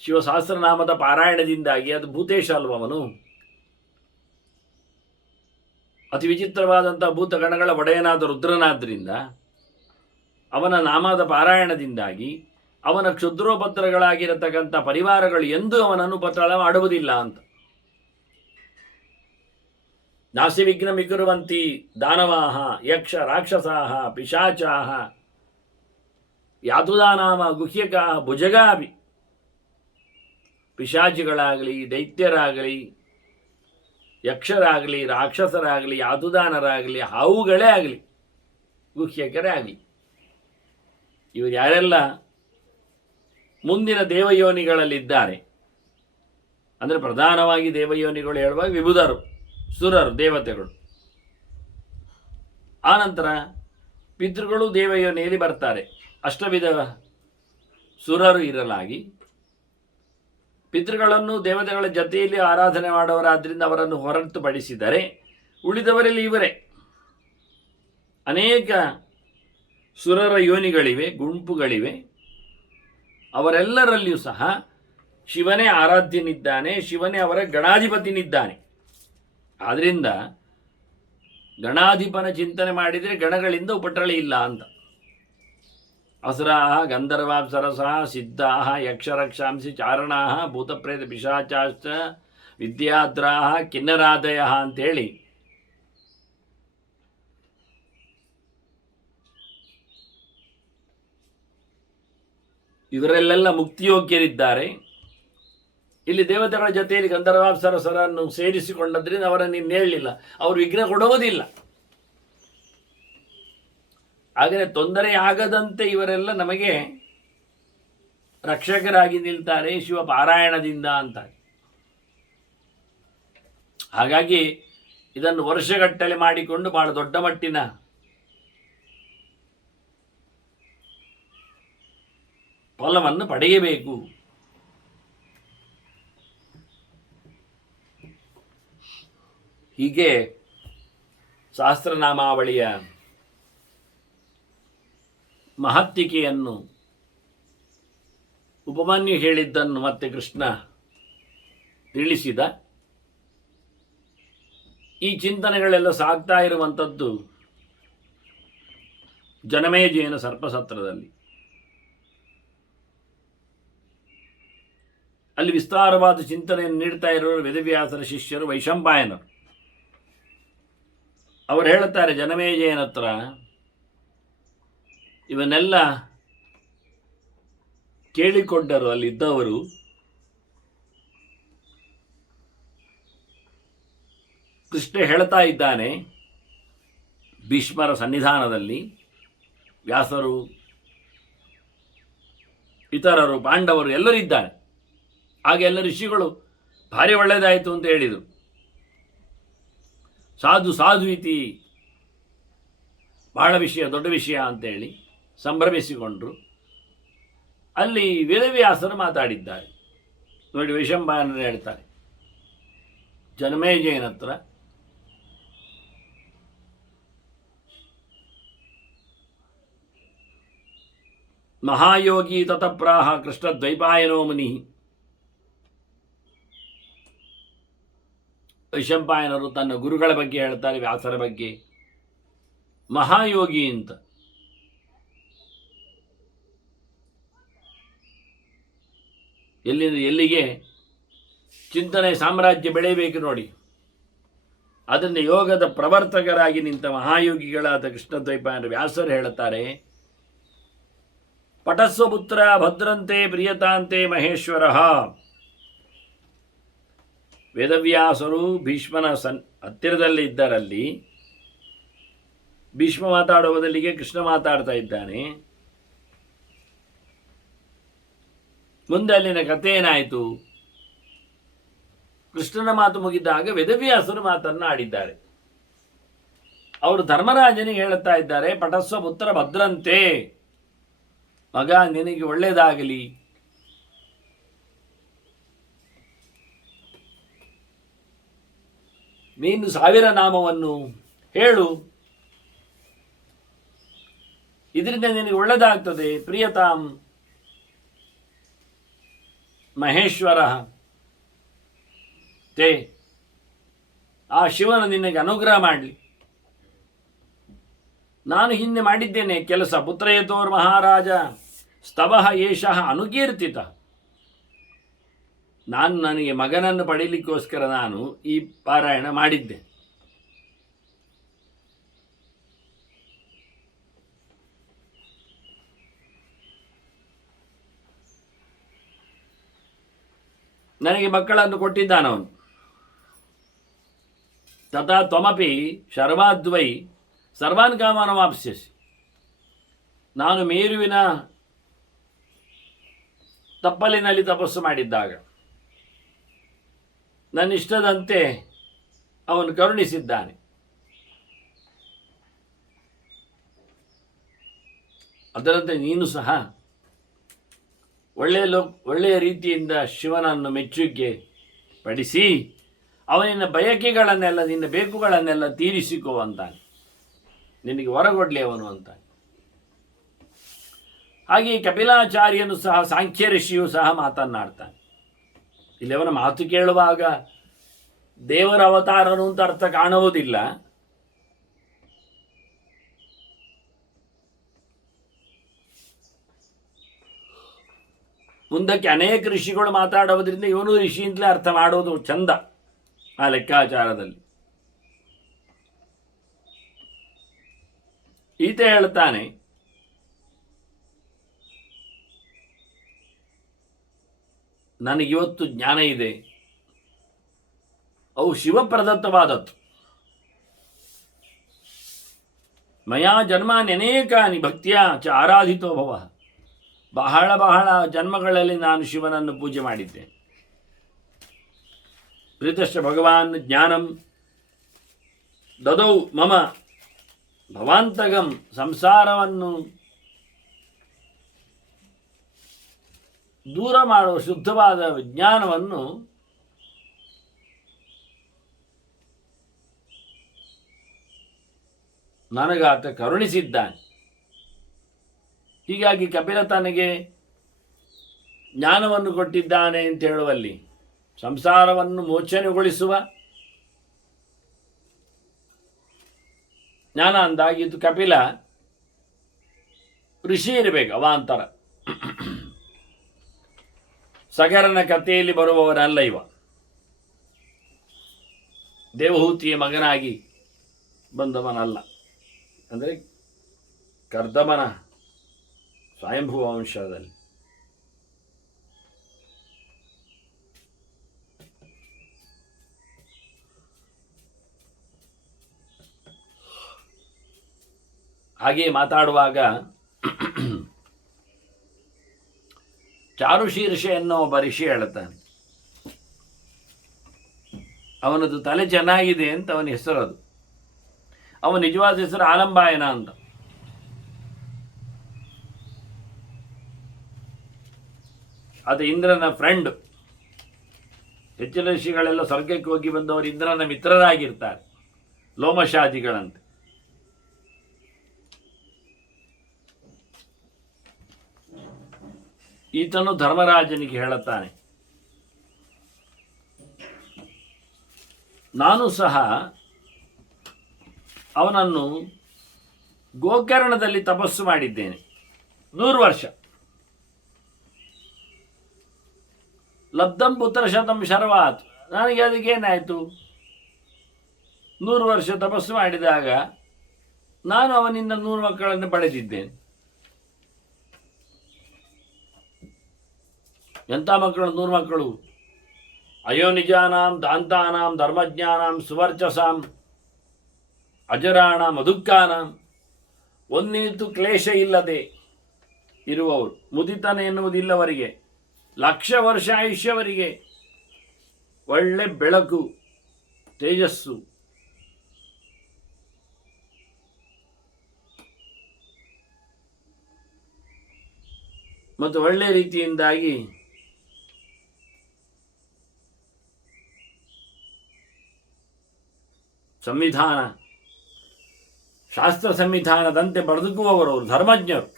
ಶಿವಸಹಸ್ರನಾಮದ ಪಾರಾಯಣದಿಂದಾಗಿ, ಅದು ಭೂತೇಶ ಅಲ್ವ ಅವನು, ಅತಿ ವಿಚಿತ್ರವಾದಂಥ ಭೂತಗಣಗಳ ಒಡೆಯನಾದ ರುದ್ರನಾದ್ದರಿಂದ ಅವನ ನಾಮದ ಪಾರಾಯಣದಿಂದಾಗಿ ಅವನ ಕ್ಷುದ್ರೋಪದ್ರಗಳಾಗಿರತಕ್ಕಂಥ ಪರಿವಾರಗಳು ಎಂದೂ ಅವನನ್ನು ಉಪದ್ರವ ಮಾಡುವುದಿಲ್ಲ ಅಂತ. ನಾಸಿ ವಿಘ್ನ ವಿಕುರುವಂತಿ ದಾನವಾಹ ಯಕ್ಷ ರಾಕ್ಷಸಾಹ ಪಿಶಾಚಾಹ ಯಾತುದಾನಾಮ ಗುಹ್ಯಕಾಹ ಭುಜಗಾಭಿ. ಪಿಶಾಚಿಗಳಾಗಲಿ, ದೈತ್ಯರಾಗಲಿ, ಯಕ್ಷರಾಗಲಿ, ರಾಕ್ಷಸರಾಗಲಿ, ಯಾತುದಾನರಾಗಲಿ, ಹಾವುಗಳೇ ಆಗಲಿ, ಗುಹ್ಯಕರೇ ಆಗಲಿ, ಇವರು ಯಾರೆಲ್ಲ ಮುಂದಿನ ದೇವಯೋನಿಗಳಲ್ಲಿದ್ದಾರೆ ಅಂದರೆ ಪ್ರಧಾನವಾಗಿ ದೇವಯೋನಿಗಳು ಹೇಳುವಾಗ ವಿಭುಧರು, ಸುರರು, ದೇವತೆಗಳು. ಆನಂತರ ಪಿತೃಗಳು ದೇವಯೋನಿಯಲ್ಲಿ ಬರ್ತಾರೆ. ಅಷ್ಟವಿಧ ಸುರರು ಇರಲಾಗಿ ಪಿತೃಗಳನ್ನು ದೇವತೆಗಳ ಜೊತೆಯಲ್ಲಿ ಆರಾಧನೆ ಮಾಡುವರಾದ್ದರಿಂದ ಅವರನ್ನು ಹೊರತುಪಡಿಸಿದರೆ ಉಳಿದವರಲ್ಲಿ ಇವರೇ. ಅನೇಕ ಸುರರ ಯೋನಿಗಳಿವೆ, ಗುಂಪುಗಳಿವೆ. ಅವರೆಲ್ಲರಲ್ಲಿಯೂ ಸಹ ಶಿವನೇ ಆರಾಧ್ಯನಿದ್ದಾನೆ, ಶಿವನೇ ಅವರ ಗಣಾಧಿಪತಿನಿದ್ದಾನೆ. ಆದ್ದರಿಂದ ಗಣಾಧಿಪನ ಚಿಂತನೆ ಮಾಡಿದರೆ ಗಣಗಳಿಂದ ಉಪಟಳಿ ಇಲ್ಲ ಅಂತ. ಅಸುರಾಹ ಗಂಧರ್ವಾಪ್ಸರಸಃ ಸಿದ್ಧಾಹ ಯಕ್ಷರಕ್ಷಾಂಸಿ ಚಾರಣಾಹ ಭೂತಪ್ರೇತ ಪಿಶಾಚಾಶ್ಚ ವಿದ್ಯಾದ್ರಾಹ ಕಿನ್ನರಾದಯ ಅಂತೇಳಿ ಇವರೆಲ್ಲೆಲ್ಲ ಮುಕ್ತಿಯೋಗ್ಯರಿದ್ದಾರೆ. ಇಲ್ಲಿ ದೇವತೆಗಳ ಜೊತೆಯಲ್ಲಿ ಗಂಧರ್ವಾಪ್ಸರಸರನ್ನು ಸೇರಿಸಿಕೊಂಡದ್ರಿಂದ ಅವರನ್ನು ಇನ್ನೇಳಲಿಲ್ಲ, ಅವರು ವಿಘ್ನ ಕೊಡುವುದಿಲ್ಲ. ಆದರೆ ತೊಂದರೆಯಾಗದಂತೆ ಇವರೆಲ್ಲ ನಮಗೆ ರಕ್ಷಕರಾಗಿ ನಿಲ್ತಾರೆ ಶಿವ ಪಾರಾಯಣದಿಂದ ಅಂತ. ಹಾಗಾಗಿ ಇದನ್ನು ವರ್ಷಗಟ್ಟಲೆ ಮಾಡಿಕೊಂಡು ಬಹಳ ದೊಡ್ಡ ಮಟ್ಟಿನ ಫಲವನ್ನು ಪಡೆಯಬೇಕು. ಹೀಗೆ ಸಹಸ್ರನಾಮಾವಳಿಯ ಮಹತ್ತಿಕೆಯನ್ನು ಉಪಮನ್ಯು ಹೇಳಿದ್ದನ್ನು ಮತ್ತೆ ಕೃಷ್ಣ ತಿಳಿಸಿದ. ಈ ಚಿಂತನೆಗಳೆಲ್ಲ ಸಾಗ್ತಾ ಇರುವಂಥದ್ದು ಜನಮೇಜಯನ ಸರ್ಪಸತ್ರದಲ್ಲಿ. ಅಲ್ಲಿ ವಿಸ್ತಾರವಾದ ಚಿಂತನೆಯನ್ನು ನೀಡ್ತಾ ಇರೋರು ವೇದವ್ಯಾಸರ ಶಿಷ್ಯರು ವೈಶಂಪಾಯನರು. ಅವರು ಹೇಳುತ್ತಾರೆ ಜನಮೇಜಯನ ಹತ್ರ, ಇವನ್ನೆಲ್ಲ ಕೇಳಿಕೊಂಡರು ಅಲ್ಲಿದ್ದವರು. ಕೃಷ್ಣ ಹೇಳ್ತಾ ಇದ್ದಾನೆ ಭೀಷ್ಮರ ಸನ್ನಿಧಾನದಲ್ಲಿ, ವ್ಯಾಸರು, ಇತರರು, ಪಾಂಡವರು ಎಲ್ಲರೂ ಇದ್ದಾರೆ. ಆಗ ಎಲ್ಲ ಋಷಿಗಳು ಭಾರಿ ಒಳ್ಳೆಯದಾಯಿತು ಅಂತ ಹೇಳಿದರು. ಸಾಧು ಸಾಧು ಇತಿ, ಬಹಳ ವಿಷಯ, ದೊಡ್ಡ ವಿಷಯ ಅಂತೇಳಿ ಸಂಭ್ರಮಿಸಿಕೊಂಡರು. ಅಲ್ಲಿ ವೇದವ್ಯಾಸರು ಮಾತಾಡಿದ್ದಾರೆ ನೋಡಿ. ವೈಶಂಪಾಯನರು ಹೇಳ್ತಾರೆ ಜನಮೇಜಯನ ಹತ್ರ, ಮಹಾಯೋಗಿ ತತಪ್ರಾಹ ಕೃಷ್ಣದ್ವೈಪಾಯನೋ ಮುನಿ. ವೈಶಂಪಾಯನರು ತನ್ನ ಗುರುಗಳ ಬಗ್ಗೆ ಹೇಳ್ತಾರೆ, ವ್ಯಾಸರ ಬಗ್ಗೆ ಮಹಾಯೋಗಿ ಅಂತ. ಎಲ್ಲಿಂದ ಎಲ್ಲಿಗೆ ಚಿಂತನೆ ಸಾಮ್ರಾಜ್ಯ ಬೆಳೆಯಬೇಕು ನೋಡಿ. ಅದನ್ನು ಯೋಗದ ಪ್ರವರ್ತಕರಾಗಿ ನಿಂತ ಮಹಾಯೋಗಿಗಳಾದ ಕೃಷ್ಣದ್ವೈಪಾಯನರು ವ್ಯಾಸರು ಹೇಳುತ್ತಾರೆ, ಪಟಸ್ವಪುತ್ರ ಭದ್ರಂತೆ ಪ್ರಿಯತಾಂತೆ ಮಹೇಶ್ವರ. ವೇದವ್ಯಾಸರು ಭೀಷ್ಮನ ಹತ್ತಿರದಲ್ಲಿ ಇದ್ದರಲ್ಲಿ ಭೀಷ್ಮ ಮಾತಾಡುವ ಬದಲಿಗೆ ಕೃಷ್ಣ ಮಾತಾಡ್ತಾ ಇದ್ದಾನೆ. ಮುಂದೆ ಅಲ್ಲಿನ ಕಥೆ ಏನಾಯಿತು? ಕೃಷ್ಣನ ಮಾತು ಮುಗಿದಾಗ ವೇದವ್ಯಾಸರು ಮಾತನ್ನು ಆಡಿದ್ದಾರೆ. ಅವರು ಧರ್ಮರಾಜನಿಗೆ ಹೇಳುತ್ತಾ ಇದ್ದಾರೆ, ಪಟಸ್ವ ಪುತ್ರ ಭದ್ರಂತೆ, ಮಗ ನಿನಗೆ ಒಳ್ಳೆಯದಾಗಲಿ. ನೀನು 1000 ನಾಮವನ್ನು ಹೇಳು, ಇದರಿಂದ ನಿನಗೆ ಒಳ್ಳೆಯದಾಗ್ತದೆ. ಪ್ರಿಯತಾಂ ಮಹೇಶ್ವರ ತೇ, ಆ ಶಿವನು ನಿನಗೆ ಅನುಗ್ರಹ ಮಾಡಲಿ. ನಾನು ಹಿಂದೆ ಮಾಡಿದ್ದೇನೆ ಕೆಲಸ. ಪುತ್ರಯತೋರ್ ಮಹಾರಾಜ ಸ್ತವಃ ಏಷಃ ಅನುಕೀರ್ತಿತ. ನನಗೆ ಮಗನನ್ನು ಪಡೀಲಿಕ್ಕೋಸ್ಕರ ನಾನು ಈ ಪಾರಾಯಣ ಮಾಡಿದ್ದೆ. ನನಗೆ ಮಕ್ಕಳನ್ನು ಕೊಟ್ಟಿದ್ದಾನವನು. ತಥಾ ತ್ವಮಪಿ ಶರ್ವಾದ್ವೈ ಸರ್ವಾನ್ ಕಾಮಾನವಾಪ್ಸ್ಯಸಿ. ನಾನು ಮೇರುವಿನ ತಪ್ಪಲಿನಲ್ಲಿ ತಪಸ್ಸು ಮಾಡಿದ್ದಾಗ ನನ್ನ ಇಷ್ಟದಂತೆ ಅವನು ಕರುಣಿಸಿದ್ದಾನೆ. ಅದರಂತೆ ನೀನು ಸಹ ಒಳ್ಳೆಯ ರೀತಿಯಿಂದ ಶಿವನನ್ನು ಮೆಚ್ಚುಗೆ ಪಡಿಸಿ ಅವನಿನ ಬಯಕೆಗಳನ್ನೆಲ್ಲ, ನಿನ್ನ ಬೇಕುಗಳನ್ನೆಲ್ಲ ತೀರಿಸಿಕೋ ಅಂತಾನೆ. ನಿನಗೆ ಹೊರಗೊಡ್ಲಿ ಅವನು ಅಂತಾನೆ. ಹಾಗೆ ಕಪಿಲಾಚಾರ್ಯನು ಸಹ, ಸಾಂಖ್ಯ ಋಷಿಯು ಸಹ ಮಾತನ್ನಾಡ್ತಾನೆ. ಇಲ್ಲಿ ಅವನ ಮಾತು ಕೇಳುವಾಗ ದೇವರ ಅವತಾರನು ಅಂತ ಅರ್ಥ ಕಾಣುವುದಿಲ್ಲ. ಮುಂದಕ್ಕೆ ಅನೇಕ ಋಷಿಗಳು ಮಾತಾಡೋದ್ರಿಂದ ಇವನು ಋಷಿ ಅಂತಲೇ ಅರ್ಥ ಮಾಡೋದು ಚಂದ ಆ ಲೆಕ್ಕಾಚಾರದಲ್ಲಿ. ಈತ ಹೇಳ್ತಾನೆ, ನನಗಿವತ್ತು ಜ್ಞಾನ ಇದೆ, ಅವು ಶಿವಪ್ರದತ್ತವಾದದ್ದು. ಮಯಾ ಜನ್ಮಾನ್ಯನೇಕಾನಿ ಭಕ್ತಿಯ ಚ ಆರಾಧಿತೋ ಭವ. ಬಹಳ ಬಹಳ ಜನ್ಮಗಳಲ್ಲಿ ನಾನು ಶಿವನನ್ನು ಪೂಜೆ ಮಾಡಿದ್ದೇನೆ. ಪ್ರೀತಶ್ಚ ಭಗವಾನ್ ಜ್ಞಾನಂ ದದೌ ಮಮ ಭವಾಂತಗಂ. ಸಂಸಾರವನ್ನು ದೂರ ಮಾಡುವ ಶುದ್ಧವಾದ ವಿಜ್ಞಾನವನ್ನು ನನಗಾತ ಕರುಣಿಸಿದ್ದಾನೆ. ಹೀಗಾಗಿ ಕಪಿಲ ತನಗೆ ಜ್ಞಾನವನ್ನು ಕೊಟ್ಟಿದ್ದಾನೆ ಅಂತ ಹೇಳುವಲ್ಲಿ ಸಂಸಾರವನ್ನು ಮೋಚನೆಗೊಳಿಸುವ ಜ್ಞಾನ ಅಂದಾಗಿದ್ದು ಕಪಿಲ ಋಷಿ ಇರಬೇಕು, ಅವಾಂತರ. ಸಗರನ ಕಥೆಯಲ್ಲಿ ಬರುವವನಲ್ಲ ಇವ. ದೇವಹೂತಿಯ ಮಗನಾಗಿ ಬಂದವನಲ್ಲ. ಅಂದರೆ ಕರ್ದಮನ ಸ್ವಯಂಭೂ ವಂಶದಲ್ಲಿ. ಹಾಗೆ ಮಾತಾಡುವಾಗ ಚಾರುಶೀರ್ಷ ಎನ್ನೋ ಒಬ್ಬ ಋಷಿ ಹೇಳುತ್ತಾನೆ. ಅವನದು ತಲೆ ಚೆನ್ನಾಗಿದೆ ಅಂತ ಅವನ ಹೆಸರು. ಅದು ಅವನ ನಿಜವಾದ ಹೆಸರು ಆಲಂಬಾಯನ ಅಂತ. ಅದು ಇಂದ್ರನ ಫ್ರೆಂಡ್. ಹೆಚ್ಚಿನ ಋಷಿಗಳೆಲ್ಲ ಸ್ವರ್ಗಕ್ಕೆ ಹೋಗಿ ಬಂದವರು ಇಂದ್ರನ ಮಿತ್ರರಾಗಿರ್ತಾರೆ, ಲೋಮಶಾದಿಗಳಂತೆ. ಈತನು ಧರ್ಮರಾಜನಿಗೆ ಹೇಳುತ್ತಾನೆ, ನಾನು ಸಹ ಅವನನ್ನು ಗೋಕರ್ಣದಲ್ಲಿ ತಪಸ್ಸು ಮಾಡಿದ್ದೇನೆ 100 ವರ್ಷ. ಲಬ್ಧಂ ಪುತ್ರ ಶತಂ ಶರ್ವಾತ್. ನನಗೆ ಅದಕ್ಕೇನಾಯಿತು? 100 ವರ್ಷ ತಪಸ್ಸು ಮಾಡಿದಾಗ ನಾನು ಅವನಿಂದ 100 ಮಕ್ಕಳನ್ನು ಪಡೆದಿದ್ದೇನೆ. ಎಂಥ ಮಕ್ಕಳು? 100 ಮಕ್ಕಳು. ಅಯೋನಿಜಾನಾಂ ದಾಂತಾನಾಂ ಧರ್ಮಜ್ಞಾನಾಂ ಸುವರ್ಚಸಾಂ ಅಜರಾಣಾಂ ಅದುಃಖಾನಾಂ. ಒಂದಿನಿತು ಕ್ಲೇಶ ಇಲ್ಲದೆ ಇರುವವರು, ಮುದಿತನ ಎನ್ನುವುದಿಲ್ಲವರಿಗೆ, 1,00,000 ವರ್ಷ ಆಯುಷ್ಯವರಿಗೆ, ಒಳ್ಳೆ ಬೆಳಕು, ತೇಜಸ್ಸು, ಮತ್ತು ಒಳ್ಳೆ ರೀತಿಯಿಂದಾಗಿ ಸಂವಿಧಾನ, ಶಾಸ್ತ್ರ ಸಂವಿಧಾನದಂತೆ ಬದುಕುವವರು, ಅವರು ಧರ್ಮಜ್ಞರು,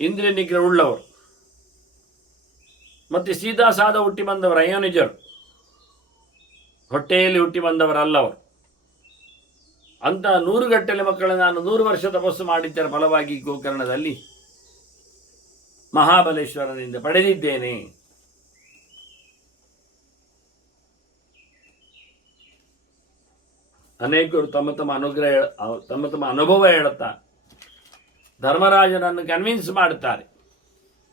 ಇಂದ್ರಿಯ ನಿಗ್ರಹ ಉಳ್ಳವರು. ಮತ್ತು ಸೀದಾ ಸಾದ ಹುಟ್ಟಿ ಬಂದವರು ಅಯೋನಿಜರು, ಹೊಟ್ಟೆಯಲ್ಲಿ ಹುಟ್ಟಿ ಬಂದವರಲ್ಲವರು. ಅಂತ 100 ಗಟ್ಟಲೆ ಮಕ್ಕಳನ್ನು ನಾನು 100 ವರ್ಷ ತಪಸ್ಸು ಮಾಡಿದ್ದರ ಫಲವಾಗಿ ಗೋಕರ್ಣದಲ್ಲಿ ಮಹಾಬಲೇಶ್ವರನಿಂದ ಪಡೆದಿದ್ದೇನೆ. ಅನೇಕರು ತಮ್ಮ ತಮ್ಮ ಅನುಭವ ಹೇಳುತ್ತಾ ಧರ್ಮರಾಜನನ್ನು ಕನ್ವಿನ್ಸ್ ಮಾಡುತ್ತಾರೆ.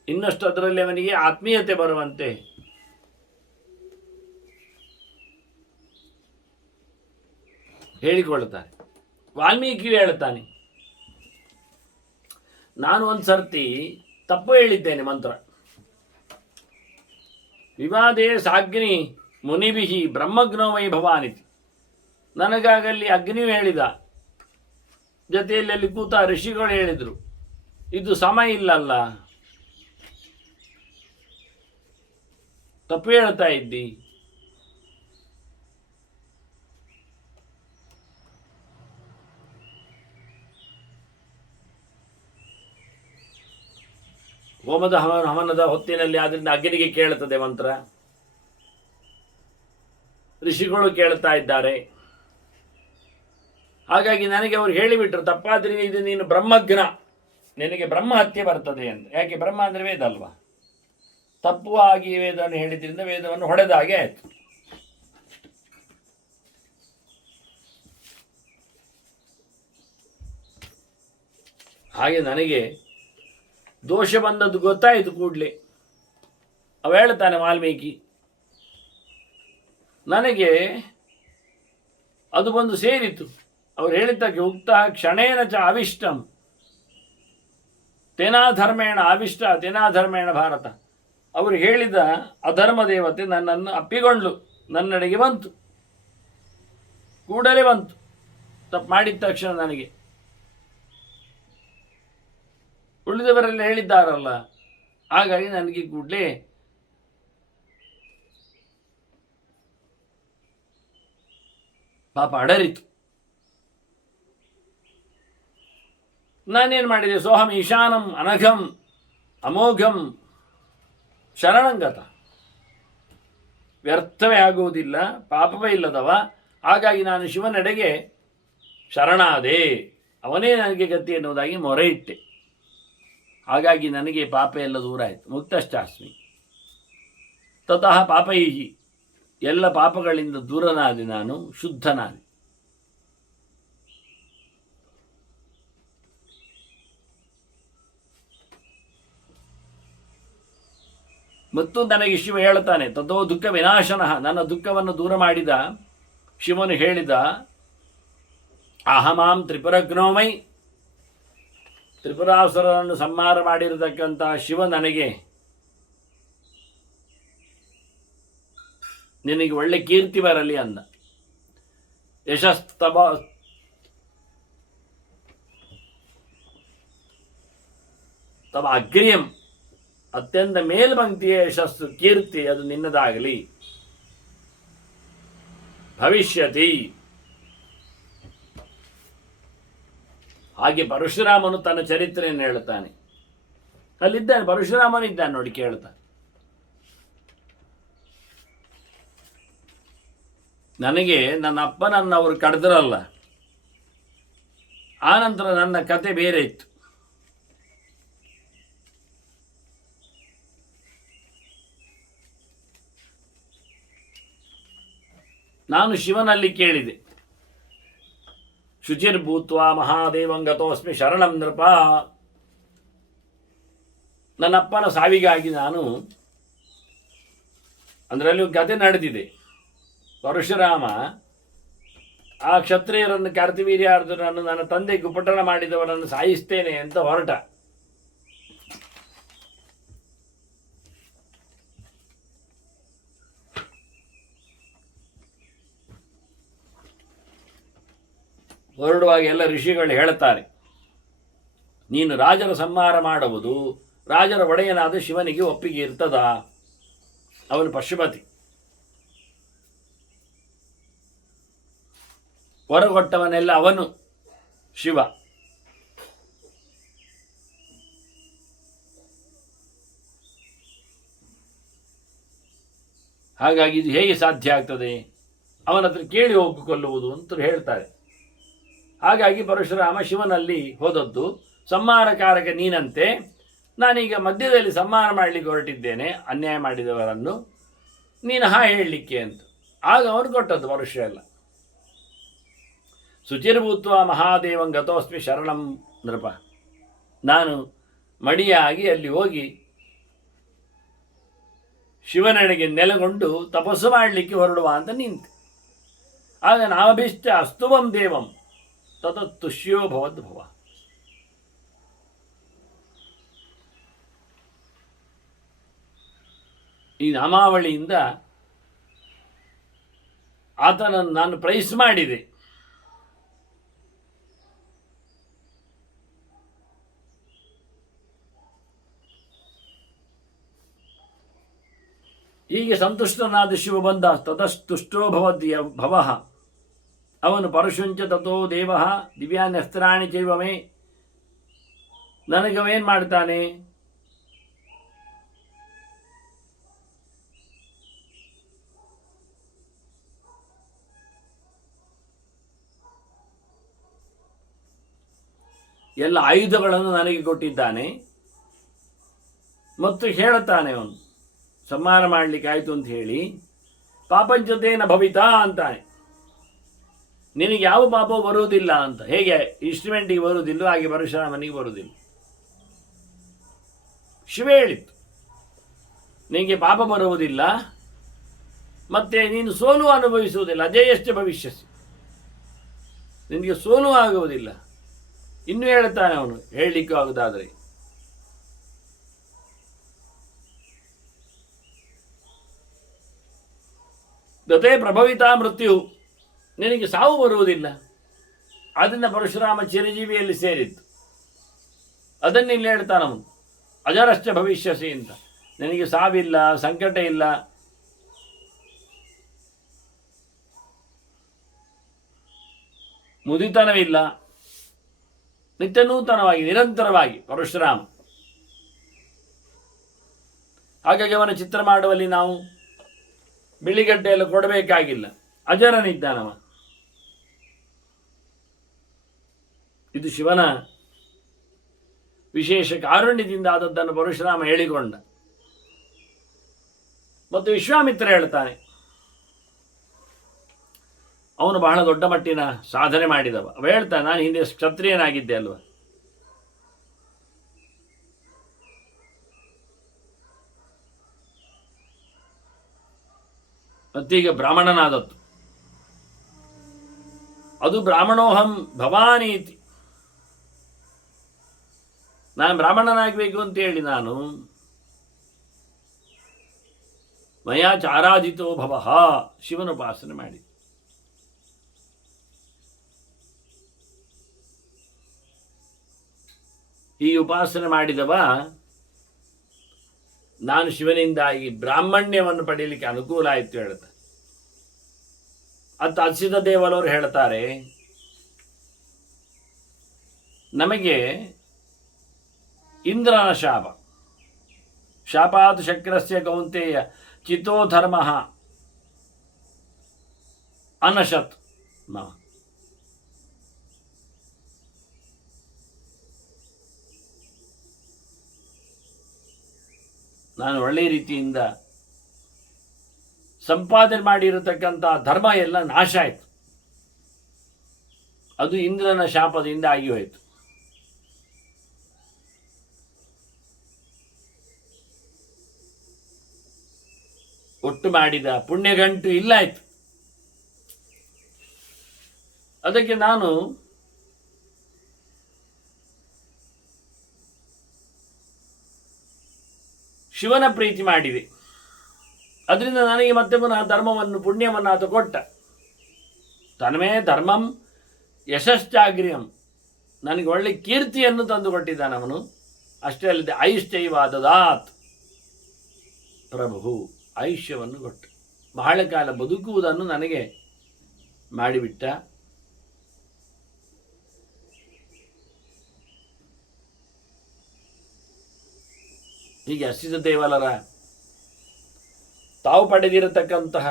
ಇನ್ನಷ್ಟು ಅದರಲ್ಲಿ ಅವನಿಗೆ ಆತ್ಮೀಯತೆ ಬರುವಂತೆ ಹೇಳಿಕೊಳ್ಳುತ್ತಾರೆ. ವಾಲ್ಮೀಕಿಯು ಹೇಳುತ್ತಾನೆ, ನಾನು ಒಂದು ಸರ್ತಿ ತಪ್ಪು ಹೇಳಿದ್ದೇನೆ ಮಂತ್ರ. ವಿವಾದೇ ಸಾಗ್ನಿ ಮುನಿಭಿಹಿ ಬ್ರಹ್ಮಗ್ನೋ ವೈ ಭವಾನಿತಿ. ನನಗಾಗಲ್ಲಿ ಅಗ್ನಿಯು ಹೇಳಿದ, ಜೊತೆಯಲ್ಲಿ ಅಲ್ಲಿ ಕೂತ ಋಷಿಗಳು ಹೇಳಿದರು, ಇದು ಸಮ ಇಲ್ಲಲ್ಲ, ತಪ್ಪು ಹೇಳ್ತಾ ಇದ್ದಿ. ಹೋಮದ ಹವನದ ಹೊತ್ತಿನಲ್ಲಿ ಆದ್ರಿಂದ ಅಗ್ನಿಗೆ ಕೇಳುತ್ತದೆ ಮಂತ್ರ, ಋಷಿಗಳು ಕೇಳ್ತಾ ಇದ್ದಾರೆ. ಹಾಗಾಗಿ ನನಗೆ ಅವ್ರು ಹೇಳಿಬಿಟ್ರು, ತಪ್ಪಾದ್ರೆ ಇದು ನೀನು ಬ್ರಹ್ಮಜ್ಞ, ನಿನಗೆ ಬ್ರಹ್ಮ ಹತ್ಯೆ ಬರ್ತದೆ ಅಂತ. ಯಾಕೆ? ಬ್ರಹ್ಮ ಅಂದರೆ ವೇದ ಅಲ್ವಾ. ತಪ್ಪು ಆಗಿ ವೇದವನ್ನು ಹೇಳಿದ್ರಿಂದ ವೇದವನ್ನು ಹೊಡೆದ ಹಾಗೆ ಆಯಿತು. ಹಾಗೆ ನನಗೆ ದೋಷ ಬಂದದ್ದು ಗೊತ್ತಾಯಿತು ಕೂಡಲೇ. ಅವ ಹೇಳ್ತಾನೆ ವಾಲ್ಮೀಕಿ, ನನಗೆ ಅದು ಬಂದು ಸೇರಿತು. ಅವ್ರು ಹೇಳಿದ್ದಕ್ಕೆ ಉಕ್ತ ಕ್ಷಣೇನ ಚ ಅವಿಷ್ಟಂ ತೇನಾಧರ್ಮೇಣ ಅವಿಷ್ಟ ತೇನಾಧರ್ಮೇಣ ಭಾರತ. ಅವರು ಹೇಳಿದ ಅಧರ್ಮ ದೇವತೆ ನನ್ನನ್ನು ಅಪ್ಪಿಕೊಂಡ್ಲು, ನನ್ನೆಡೆಗೆ ಬಂತು, ಕೂಡಲೇ ಬಂತು ತಪ್ಪು ಮಾಡಿದ ತಕ್ಷಣ ನನಗೆ. ಉಳಿದವರೆಲ್ಲ ಹೇಳಿದ್ದಾರಲ್ಲ, ಹಾಗಾಗಿ ನನಗೆ ಕೂಡಲೇ ಪಾಪ ಅಡರಿತು. ನಾನೇನು ಮಾಡಿದೆ? ಸೋಹಂ ಈಶಾನಂ ಅನಘಂ ಅಮೋಘಂ ಶರಣಂಗತ. ವ್ಯರ್ಥವೇ ಆಗುವುದಿಲ್ಲ, ಪಾಪವೇ ಇಲ್ಲದವ. ಹಾಗಾಗಿ ನಾನು ಶಿವನೆಡೆಗೆ ಶರಣಾದೆ, ಅವನೇ ನನಗೆ ಗತಿ ಎನ್ನುವುದಾಗಿ ಮೊರೆ ಇಟ್ಟೆ. ಹಾಗಾಗಿ ನನಗೆ ಪಾಪ ಎಲ್ಲ ದೂರ ಆಯಿತು. ಮುಕ್ತಶ್ಚಾಸ್ಮಿ ತತಃ ಪಾಪೈಹಿ, ಎಲ್ಲ ಪಾಪಗಳಿಂದ ದೂರನಾದೆ, ನಾನು ಶುದ್ಧನಾದೆ. ಮತ್ತು ನನಗೆ ಶಿವ ಹೇಳ್ತಾನೆ, ತಥೋ ದುಃಖ ವಿನಾಶನಃ, ನನ್ನ ದುಃಖವನ್ನು ದೂರ ಮಾಡಿದ ಶಿವನು ಹೇಳಿದ, ಅಹಮಾಂ ತ್ರಿಪುರಗ್ನೋಮೈ, ತ್ರಿಪುರಾಸುರರನ್ನು ಸಂಹಾರ ಮಾಡಿರತಕ್ಕಂತಹ ಶಿವ ನನಗೆ ನಿನಗೆ ಒಳ್ಳೆ ಕೀರ್ತಿ ಬರಲಿ ಅಂದ. ಯಶಸ್ತವ ತವ ಅಗ್ರಿಯಂ, ಅತ್ಯಂತ ಮೇಲ್ಪಂಕ್ತಿಯ ಯಶಸ್ಸು ಕೀರ್ತಿ ಅದು ನಿನ್ನದಾಗಲಿ. ಭವಿಷ್ಯತಿ, ಹಾಗೆ ಪರಶುರಾಮನು ತನ್ನ ಚರಿತ್ರೆಯನ್ನು ಹೇಳ್ತಾನೆ. ಅಲ್ಲಿದ್ದಾನೆ ಪರಶುರಾಮನಿದ್ದಾನೆ ನೋಡಿ, ಕೇಳ್ತಾನೆ. ನನಗೆ ನನ್ನ ಅಪ್ಪನನ್ನು ಅವರು ಕಡ್ದ್ರಲ್ಲ, ಆನಂತರ ನನ್ನ ಕತೆ ಬೇರೆ ಇತ್ತು. ನಾನು ಶಿವನಲ್ಲಿ ಕೇಳಿದೆ, ಶುಚಿರ್ಭೂತ್ವ ಮಹಾದೇವಂಗತೋಸ್ಮಿ ಶರಣಂ ನೃಪ. ನನ್ನಪ್ಪನ ಸಾವಿಗಾಗಿ ನಾನು, ಅದರಲ್ಲಿ ಕತೆ ನಡೆದಿದೆ. ಪರಶುರಾಮ ಆ ಕ್ಷತ್ರಿಯರನ್ನು ಕಾರ್ತಿವೀರ್ಯಾರ್ಜುನನ್ನು, ನನ್ನ ತಂದೆ ಗುಪಟನ ಮಾಡಿದವರನ್ನು ಸಾಯಿಸ್ತೇನೆ ಅಂತ ಹೊರಟ. ಹೊರಡುವಾಗ ಎಲ್ಲ ಋಷಿಗಳು ಹೇಳ್ತಾರೆ, ನೀನು ರಾಜರ ಸಂಹಾರ ಮಾಡುವುದು ರಾಜರ ಒಡೆಯನಾದ ಶಿವನಿಗೆ ಒಪ್ಪಿಗೆ ಇರ್ತದ? ಅವನು ಪಶುಪತಿ, ಹೊರಗೊಟ್ಟವನೆಲ್ಲ ಅವನು ಶಿವ. ಹಾಗಾಗಿ ಇದು ಹೇಗೆ ಸಾಧ್ಯ ಆಗ್ತದೆ? ಅವನ ಹತ್ರ ಕೇಳಿ ಒಪ್ಪಿಕೊಳ್ಳುವುದು ಅಂತ ಹೇಳ್ತಾರೆ. ಹಾಗಾಗಿ ಪರಶುರಾಮ ಶಿವನಲ್ಲಿ ಹೋದದ್ದು, ಸಂಹಾರಕಾರಕ ನೀನಂತೆ, ನಾನೀಗ ಮಧ್ಯದಲ್ಲಿ ಸಂಹಾರ ಮಾಡಲಿಕ್ಕೆ ಹೊರಟಿದ್ದೇನೆ ಅನ್ಯಾಯ ಮಾಡಿದವರನ್ನು, ನೀನು ಹೇಳಲಿಕ್ಕೆ ಅಂತ. ಆಗ ಅವನು ಕೊಟ್ಟದ್ದು ಪರಶು ಎಲ್ಲ. ಶುಚಿರ್ಭೂತ್ವ ಮಹಾದೇವಂ ಗತೋಸ್ಮಿ ಶರಣಂ ನೃಪ. ನಾನು ಮಡಿಯಾಗಿ ಅಲ್ಲಿ ಹೋಗಿ ಶಿವನೆಡೆಗೆ ನೆಲೆಗೊಂಡು ತಪಸ್ಸು ಮಾಡಲಿಕ್ಕೆ ಹೊರಡುವ ಅಂತ ನಿಂತೆ. ಆಗ ನಾಭೀಷ್ಟ ಅಸ್ತುವಂ ದೇವಂ ತತತ್ತುಷ್ಯೋ ಭವದ್ಭವ. ಈ ನಾಮಾವಳಿಯಿಂದ ಆತನನ್ನು ನಾನು ಪ್ರೈಸ್ ಮಾಡಿದೆ. ಹೀಗೆ ಸಂತುಷ್ಟನಾದ ಶಿವ ಬಂದ. ತತಸ್ತುಷ್ಟೋ ಭವದ್ಯ ಭವಃ, ಅವನು ಪರಶುಂಚ ತಥೋ ದೇವ ದಿವ್ಯಾನ್ಯಸ್ತ್ರಾಣಿ ಚೈವಮೇ, ನನಗವೇನು ಮಾಡ್ತಾನೆ? ಎಲ್ಲ ಆಯುಧಗಳನ್ನು ನನಗೆ ಕೊಟ್ಟಿದ್ದಾನೆ ಮತ್ತು ಹೇಳುತ್ತಾನೆ, ಅವನು ಸಂಹಾರ ಮಾಡಲಿಕ್ಕೆ ಆಯಿತು ಅಂತ ಹೇಳಿ, ಪಾಪಂಚತೇನ ಭವಿತಾ ಅಂತಾನೆ. ನಿನಗೆ ಯಾವ ಪಾಪವೂ ಬರುವುದಿಲ್ಲ ಅಂತ. ಹೇಗೆ ಇನ್ಸ್ಟ್ರೂಮೆಂಟಿಗೆ ಬರುವುದಿಲ್ಲ, ಹಾಗೆ ಪರಶುರಾಮನಿಗೆ ಬರುವುದಿಲ್ಲ. ಶಿವ ಹೇಳಿತ್ತು, ನಿನಗೆ ಪಾಪ ಬರುವುದಿಲ್ಲ, ಮತ್ತೆ ನೀನು ಸೋಲು ಅನುಭವಿಸುವುದಿಲ್ಲ, ಅಜೇಯಶ್ಚ ಭವಿಷ್ಯಸಿ. ನಿನಗೆ ಸೋಲು ಆಗುವುದಿಲ್ಲ. ಇನ್ನೂ ಹೇಳ್ತಾನೆ ಅವನು, ಹೇಳಲಿಕ್ಕೂ ಆಗುದಾದರೆ, ಗತೆ ಪ್ರಭವಿತ ಮೃತ್ಯು, ನಿನಗೆ ಸಾವು ಬರುವುದಿಲ್ಲ. ಅದನ್ನು ಪರಶುರಾಮ ಚಿರಜೀವಿಯಲ್ಲಿ ಸೇರಿತ್ತು. ಅದನ್ನು ಇಲ್ಲಿ ಹೇಳ್ತಾನವನು, ಅಜರಶ್ಚ ಭವಿಷ್ಯಸಿ ಅಂತ. ನಿನಗೆ ಸಾವಿಲ್ಲ, ಸಂಕಟ ಇಲ್ಲ, ಮುದಿತನವಿಲ್ಲ, ನಿತ್ಯ ನೂತನವಾಗಿ ನಿರಂತರವಾಗಿ ಪರಶುರಾಮ. ಹಾಗಾಗಿ ಅವನ ಚಿತ್ರ ಮಾಡುವಲ್ಲಿ ನಾವು ಬಿಳಿಗಡ್ಡೆಯನ್ನು ಕೊಡಬೇಕಾಗಿಲ್ಲ. ಅಜರನಿದ್ದಾನವ. ಇದು ಶಿವನ ವಿಶೇಷ ಕಾರುಣ್ಯದಿಂದ ಆದದ್ದನ್ನು ಪರಶುರಾಮ ಹೇಳಿಕೊಂಡ. ಮತ್ತು ವಿಶ್ವಾಮಿತ್ರ ಹೇಳ್ತಾನೆ, ಅವನು ಬಹಳ ದೊಡ್ಡ ಮಟ್ಟಿನ ಸಾಧನೆ ಮಾಡಿದವ. ಅವ ಹೇಳ್ತಾನೆ, ನಾನು ಹಿಂದೆ ಕ್ಷತ್ರಿಯನಾಗಿದ್ದೆ ಅಲ್ವ, ಮತ್ತೀಗ ಬ್ರಾಹ್ಮಣನಾದದ್ದು. ಅದು ಬ್ರಾಹ್ಮಣೋಹಂ ಭವಾನೀತಿ, ನಾನು ಬ್ರಾಹ್ಮಣನಾಗಬೇಕು ಅಂತೇಳಿ ನಾನು ಮಯಾಚಾರಾಧಿತೋ ಭವಃ, ಶಿವನ ಉಪಾಸನೆ ಮಾಡಿ. ಈ ಉಪಾಸನೆ ಮಾಡಿದವ ನಾನು ಶಿವನಿಂದಾಗಿ ಬ್ರಾಹ್ಮಣ್ಯವನ್ನು ಪಡೆಯಲಿಕ್ಕೆ ಅನುಕೂಲ ಆಯಿತು ಹೇಳ್ತಾರೆ. ಅಂತ ಅಸಿತ ದೇವಲವರು ಹೇಳ್ತಾರೆ, ನಮಗೆ ಇಂದ್ರನ ಶಾಪ, ಶಾಪಾತ್ ಶಕ್ರಸ್ಯ ಕೌಂತೆಯ ಚಿತೋ ಧರ್ಮ ಅನಶತ್. ನಾನು ಒಳ್ಳೆಯ ರೀತಿಯಿಂದ ಸಂಪಾದನೆ ಮಾಡಿರತಕ್ಕಂಥ ಧರ್ಮ ಎಲ್ಲ ನಾಶ ಆಯಿತು. ಅದು ಇಂದ್ರನ ಶಾಪದಿಂದ ಆಗಿ ಹೋಯಿತು. ಒಟ್ಟು ಮಾಡಿದ ಪುಣ್ಯಗಂಟು ಇಲ್ಲಾಯ್ತು. ಅದಕ್ಕೆ ನಾನು ಶಿವನ ಪ್ರೀತಿ ಮಾಡಿದೆ. ಅದರಿಂದ ನನಗೆ ಮತ್ತೆ ಪುನಃ ಧರ್ಮವನ್ನು ಪುಣ್ಯವನ್ನು ಆತ ಕೊಟ್ಟ. ತನ್ಮೇ ಧರ್ಮಂ ಯಶಶ್ಚಾಗ್ರ್ಯಂ, ನನಗೆ ಒಳ್ಳೆ ಕೀರ್ತಿಯನ್ನು ತಂದುಕೊಟ್ಟಿದ್ದಾನವನು. ಅಷ್ಟೇ ಅಲ್ಲದೆ ಐಶ್ಚೈವಾದದಾತ್, ಪ್ರಭು ಆಯುಷ್ಯವನ್ನು ಕೊಟ್ಟ, ಬಹಳ ಕಾಲ ಬದುಕುವುದನ್ನು ನನಗೆ ಮಾಡಿಬಿಟ್ಟ. ಹೀಗೆ ಅಸಿತ ದೇವಲರ ತಾವು ಪಡೆದಿರತಕ್ಕಂತಹ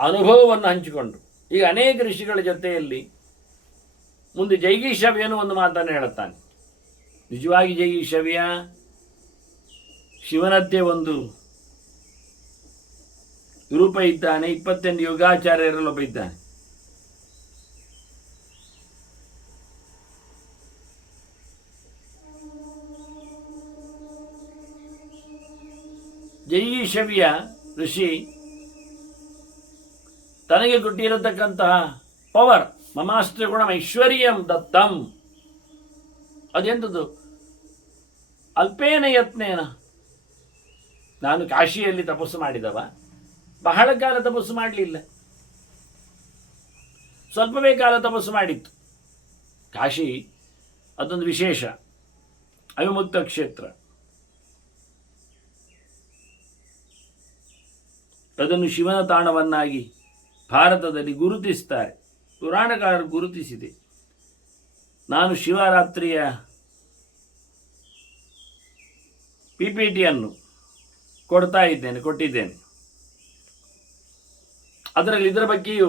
ಅನುಭವವನ್ನು ಹಂಚಿಕೊಂಡು ಈಗ ಅನೇಕ ಋಷಿಗಳ ಜೊತೆಯಲ್ಲಿ ಮುಂದೆ ಜೈಗೀಷವ್ಯನು ಒಂದು ಮಾತನ್ನು ಹೇಳುತ್ತಾನೆ. ನಿಜವಾಗಿ ಜೈಗೀಷವ್ಯ ಶಿವನದ್ದೇ ಒಂದು ರೂಪ ಇದ್ದಾನೆ. 28 ಯೋಗಾಚಾರ್ಯರಲ್ಲೊಬ್ಬ ಇದ್ದಾನೆ. ಜೈಗೀಷವ್ಯ ಋಷಿ ತನಗೆ ಕೊಟ್ಟಿರತಕ್ಕಂತಹ ಪವರ್, ಮಮಾಸ್ತ್ರ ಗುಣಂ ಐಶ್ವರ್ಯಂ ದತ್ತಂ, ಅದೆಂಥದ್ದು? ಅಲ್ಪೇನ ಯತ್ನೇನ. ನಾನು ಕಾಶಿಯಲ್ಲಿ ತಪಸ್ಸು ಮಾಡಿದವ, ಬಹಳ ಕಾಲ ತಪಸ್ಸು ಮಾಡಲಿಲ್ಲ, ಸ್ವಲ್ಪವೇ ಕಾಲ ತಪಸ್ಸು ಮಾಡಿತ್ತು. ಕಾಶಿ ಅದೊಂದು ವಿಶೇಷ ಅವಿಮುಕ್ತ ಕ್ಷೇತ್ರ. ಅದನ್ನು ಶಿವನ ತಾಣವನ್ನಾಗಿ ಭಾರತದಲ್ಲಿ ಗುರುತಿಸ್ತಾರೆ, ಪುರಾಣಕಾರರು ಗುರುತಿಸಿದೆ. ನಾನು ಶಿವರಾತ್ರಿಯ PPTಯನ್ನು ಕೊಟ್ಟಿದ್ದೇನೆ. ಅದರಲ್ಲಿ ಇದರ ಬಗ್ಗೆಯೂ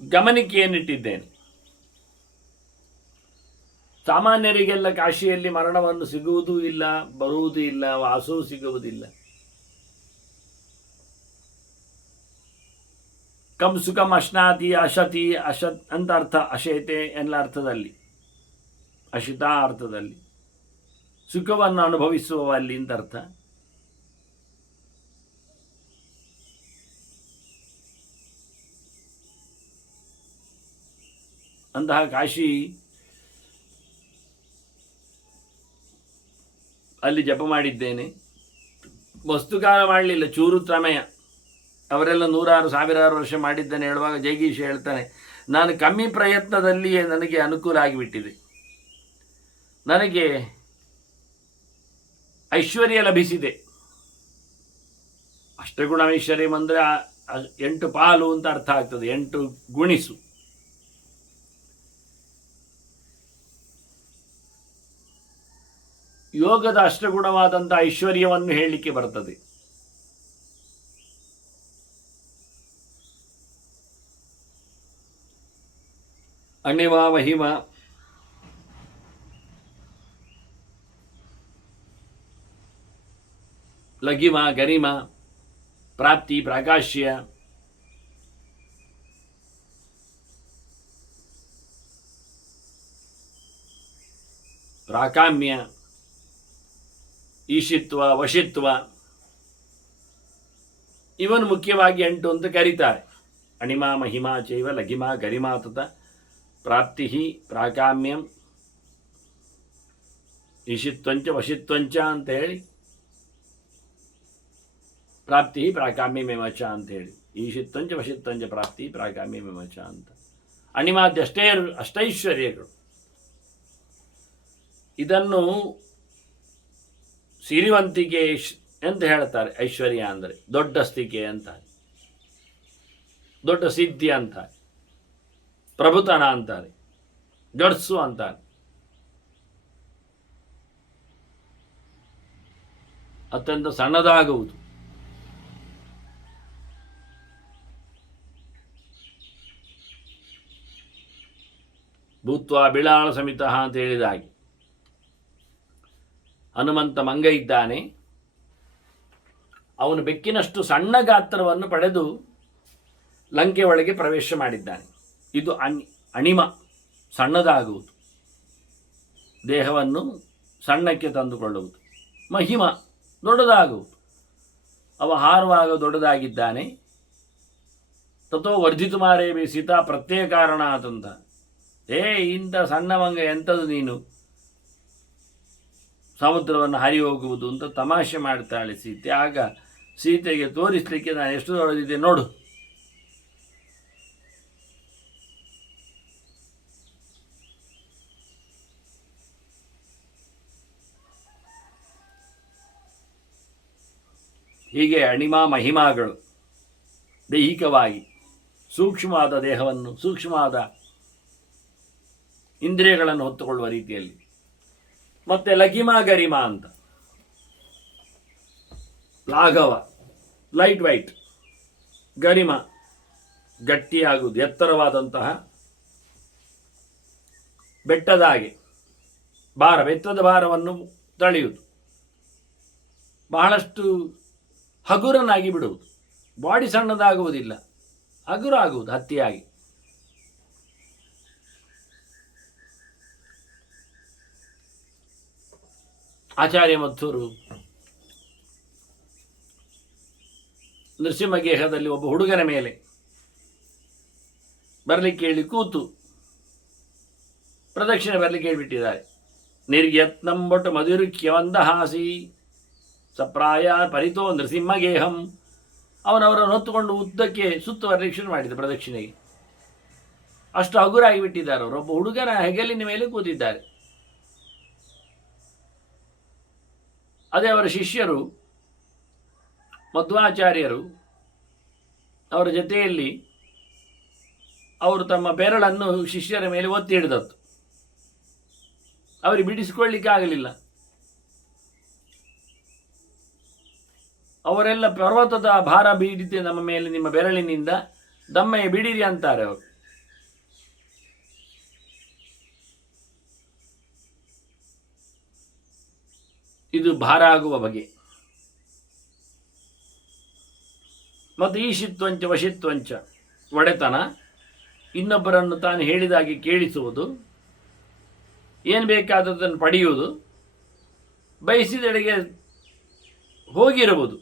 ಗಮನಿಕೆಯನ್ನಿಟ್ಟಿದ್ದೇನೆ. ಸಾಮಾನ್ಯರಿಗೆಲ್ಲ ಕಾಶಿಯಲ್ಲಿ ಮರಣವನ್ನು ಸಿಗುವುದೂ ಇಲ್ಲ, ಬರುವುದೂ ಇಲ್ಲ, ವಾಸವೂ ಸಿಗುವುದಿಲ್ಲ. ಕಂ ಸುಖಂ ಅಶ್ನಾತಿ ಅಶತಿ ಅಶತ್ ಅಂತ ಅರ್ಥ, ಅಶೇತೆ ಎಲ್ಲ ಅರ್ಥದಲ್ಲಿ, ಅಶಿತ ಅರ್ಥದಲ್ಲಿ ಸುಖವನ್ನು ಅನುಭವಿಸುವಲ್ಲಿ ಅಂತ ಅರ್ಥ. ಅಂತಹ ಕಾಶಿ ಅಲ್ಲಿ ಜಪ ಮಾಡಿದ್ದೇನೆ. ವಸ್ತುಕಾಲ ಮಾಡಲಿಲ್ಲ, ಚೂರು ಪ್ರಮೇಯ. ಅವರೆಲ್ಲ 100,000 ವರ್ಷ ಮಾಡಿದ್ದೇನೆ ಹೇಳುವಾಗ ಜೈಗೀಶ ಹೇಳ್ತಾನೆ, ನಾನು ಕಮ್ಮಿ ಪ್ರಯತ್ನದಲ್ಲಿಯೇ ನನಗೆ ಅನುಕೂಲ ಆಗಿಬಿಟ್ಟಿದೆ. ನನಗೆ ಐಶ್ವರ್ಯ ಲಭಿಸಿದೆ. ಅಷ್ಟಗುಣ ಐಶ್ವರ್ಯ ಅಂದರೆ 8 ಪಾಲು ಅಂತ ಅರ್ಥ ಆಗ್ತದೆ, 8 ಗುಣಿಸು. ಯೋಗದ ಅಷ್ಟಗುಣವಾದಂಥ ಐಶ್ವರ್ಯವನ್ನು ಹೇಳಲಿಕ್ಕೆ ಬರ್ತದೆ. ಅಣಿಮ ಮಹಿಮ, ಲಘಿಮ ಗರಿಮ, ಪ್ರಾಪ್ತಿ ಪ್ರಾಕಾಶ್ಯ, ಪ್ರಾಕಾಮ್ಯ, ಈಶಿತ್ವ, ವಶಿತ್ವ, ಇವನ್ನು ಮುಖ್ಯವಾಗಿ 8 ಅಂತ ಕರೀತಾರೆ. ಅಣಿಮ ಮಹಿಮಾ ಚೈವ ಲಘಿಮ ಗರಿಮಾ ತತ ಪ್ರಾಪ್ತಿ ಪ್ರಾಕಾಮ್ಯಂ ಈಶಿತ್ವಂಚ ವಶಿತ್ವಂಚ ಅಂತ ಹೇಳಿ, ಪ್ರಾಪ್ತಿ ಪ್ರಾಕಾಮ್ಯಮೇಮಚ ಅಂತ ಹೇಳಿ, ಈಶಿತ್ವಂಚ ವಶಿತ್ವಂಚ ಪ್ರಾಪ್ತಿ ಪ್ರಾಕಾಮ್ಯಮೇಮಚ ಅಂತ. ಅಣಿಮಾದ್ಯ ಅಷ್ಟೈಶ್ವರ್ಯಗಳು. ಇದನ್ನು ಸಿರಿವಂತಿಕೆ ಅಂತ ಹೇಳ್ತಾರೆ. ಐಶ್ವರ್ಯ ಅಂದರೆ ದೊಡ್ಡಸ್ತಿಕೆ ಅಂತ, ದೊಡ್ಡ ಸಿದ್ಧಿ ಅಂತಾರೆ, ಪ್ರಭುತನ ಅಂತಾರೆ, ಗಡ್ಸು ಅಂತಾರೆ. ಅತ್ಯಂತ ಸಣ್ಣದಾಗುವುದು. ಭೂತ್ವ ಬಿಳಾಳ ಸಮಿತ ಅಂತ ಹೇಳಿದ ಹಾಗೆ ಹನುಮಂತ ಮಂಗ ಇದ್ದಾನೆ. ಅವನು ಬೆಕ್ಕಿನಷ್ಟು ಸಣ್ಣ ಗಾತ್ರವನ್ನು ಪಡೆದು ಲಂಕೆ ಒಳಗೆ ಪ್ರವೇಶ ಮಾಡಿದ್ದಾನೆ. ಇದು ಅಣಿಮ, ಸಣ್ಣದಾಗುವುದು, ದೇಹವನ್ನು ಸಣ್ಣಕ್ಕೆ ತಂದುಕೊಳ್ಳುವುದು. ಮಹಿಮ, ದೊಡ್ಡದಾಗುವುದು. ಅವ ಹಾರುವಾಗ ದೊಡ್ಡದಾಗಿದ್ದಾನೆ. ತಥೋ ವರ್ಧಿತು ಮಾರೇಬಿ ಸೀತಾ ಪ್ರತ್ಯೇಕ ಕಾರಣ ಆತಂತ. ಇಂಥ ಸಣ್ಣ ಮಂಗ ಎಂಥದ್ದು ನೀನು ಸಮುದ್ರವನ್ನು ಹರಿ ಹೋಗುವುದು ಅಂತ ತಮಾಷೆ ಮಾಡ್ತಾಳೆ ಸೀತೆ. ಆಗ ಸೀತೆಗೆ ತೋರಿಸಲಿಕ್ಕೆ ನಾನು ಎಷ್ಟು ದೊಡ್ಡದಿದೆ ನೋಡು. ಹೀಗೆ ಅಣಿಮಾ ಮಹಿಮಾಗಳು ದೈಹಿಕವಾಗಿ ಸೂಕ್ಷ್ಮವಾದ ದೇಹವನ್ನು, ಸೂಕ್ಷ್ಮವಾದ ಇಂದ್ರಿಯಗಳನ್ನು ಹೊತ್ತುಕೊಳ್ಳುವ ರೀತಿಯಲ್ಲಿ. ಮತ್ತೆ ಲಘಿಮ ಗರಿಮ ಅಂತ, ಲಾಘವ ಲೈಟ್ ವೈಟ್, ಗರಿಮ ಗಟ್ಟಿಯಾಗುವುದು, ಎತ್ತರವಾದಂತಹ ಬೆಟ್ಟದ ಹಾಗೆ ಬೆತ್ತದ ಭಾರವನ್ನು ತಳೆಯುವುದು, ಬಹಳಷ್ಟು ಹಗುರನಾಗಿ ಬಿಡುವುದು. ಬಾಡಿ ಸಣ್ಣದಾಗುವುದಿಲ್ಲ, ಹಗುರ ಆಗುವುದು ಹತ್ತಿಯಾಗಿ. ಆಚಾರ್ಯ ಮಥುರು ನೃಸಿಂಹಗೇಹದಲ್ಲಿ ಒಬ್ಬ ಹುಡುಗನ ಮೇಲೆ ಬರಲಿಕ್ಕೆ ಹೇಳಿ ಕೂತು ಪ್ರದಕ್ಷಿಣೆ ಬರಲಿಕ್ಕೆ ಹೇಳಿಬಿಟ್ಟಿದ್ದಾರೆ. ನಿರ್ಯತ್ನಂಬೊಟ್ಟು ಮಧುರುಕ್ಯವಂದಹಾಸಿ ಸಪ್ರಾಯ ಪರಿತೋ ನೃಸಿಂಹಗೇಹಂ. ಅವನವರನ್ನು ಹೊತ್ತುಕೊಂಡು ಉದ್ದಕ್ಕೆ ಸುತ್ತು ಪ್ರದಕ್ಷಿಣೆ ಮಾಡಿದ. ಪ್ರದಕ್ಷಿಣೆಗೆ ಅಷ್ಟು ಹಗುರಾಗಿ ಬಿಟ್ಟಿದ್ದಾರೆ ಅವರು. ಒಬ್ಬ ಹುಡುಗನ ಹೆಗಲಿನ ಮೇಲೆ ಕೂತಿದ್ದಾರೆ. ಅದೇ ಅವರ ಶಿಷ್ಯರು ಮಧ್ವಾಚಾರ್ಯರು ಅವರ ಜೊತೆಯಲ್ಲಿ ಅವರು ತಮ್ಮ ಬೆರಳನ್ನು ಶಿಷ್ಯರ ಮೇಲೆ ಒತ್ತಿ ಹಿಡಿದದ್ದು. ಅವರಿಗೆ ಬಿಡಿಸಿಕೊಳ್ಳಿಕ್ಕೆ ಆಗಲಿಲ್ಲ. ಅವರೆಲ್ಲ ಪರ್ವತದ ಭಾರ ಬೀಡಿತೆ ನಮ್ಮ ಮೇಲೆ ನಿಮ್ಮ ಬೆರಳಿನಿಂದ, ದಮ್ಮಯ್ಯ ಬಿಡಿರಿ ಅಂತಾರೆ ಅವರು. ಇದು ಭಾರ ಆಗುವ ಬಗೆ. ಮತ್ತು ಈಶಿತ್ವಂಚ ವಶಿತ್ವಂಚ, ಒಡೆತನ, ಇನ್ನೊಬ್ಬರನ್ನು ತಾನು ಹೇಳಿದಾಗೆ ಕೇಳಿಸುವುದು, ಏನು ಬೇಕಾದದನ್ನು ಪಡೆಯುವುದು, ಬಯಸಿದೆಡೆಗೆ ಹೋಗಿರುವುದು,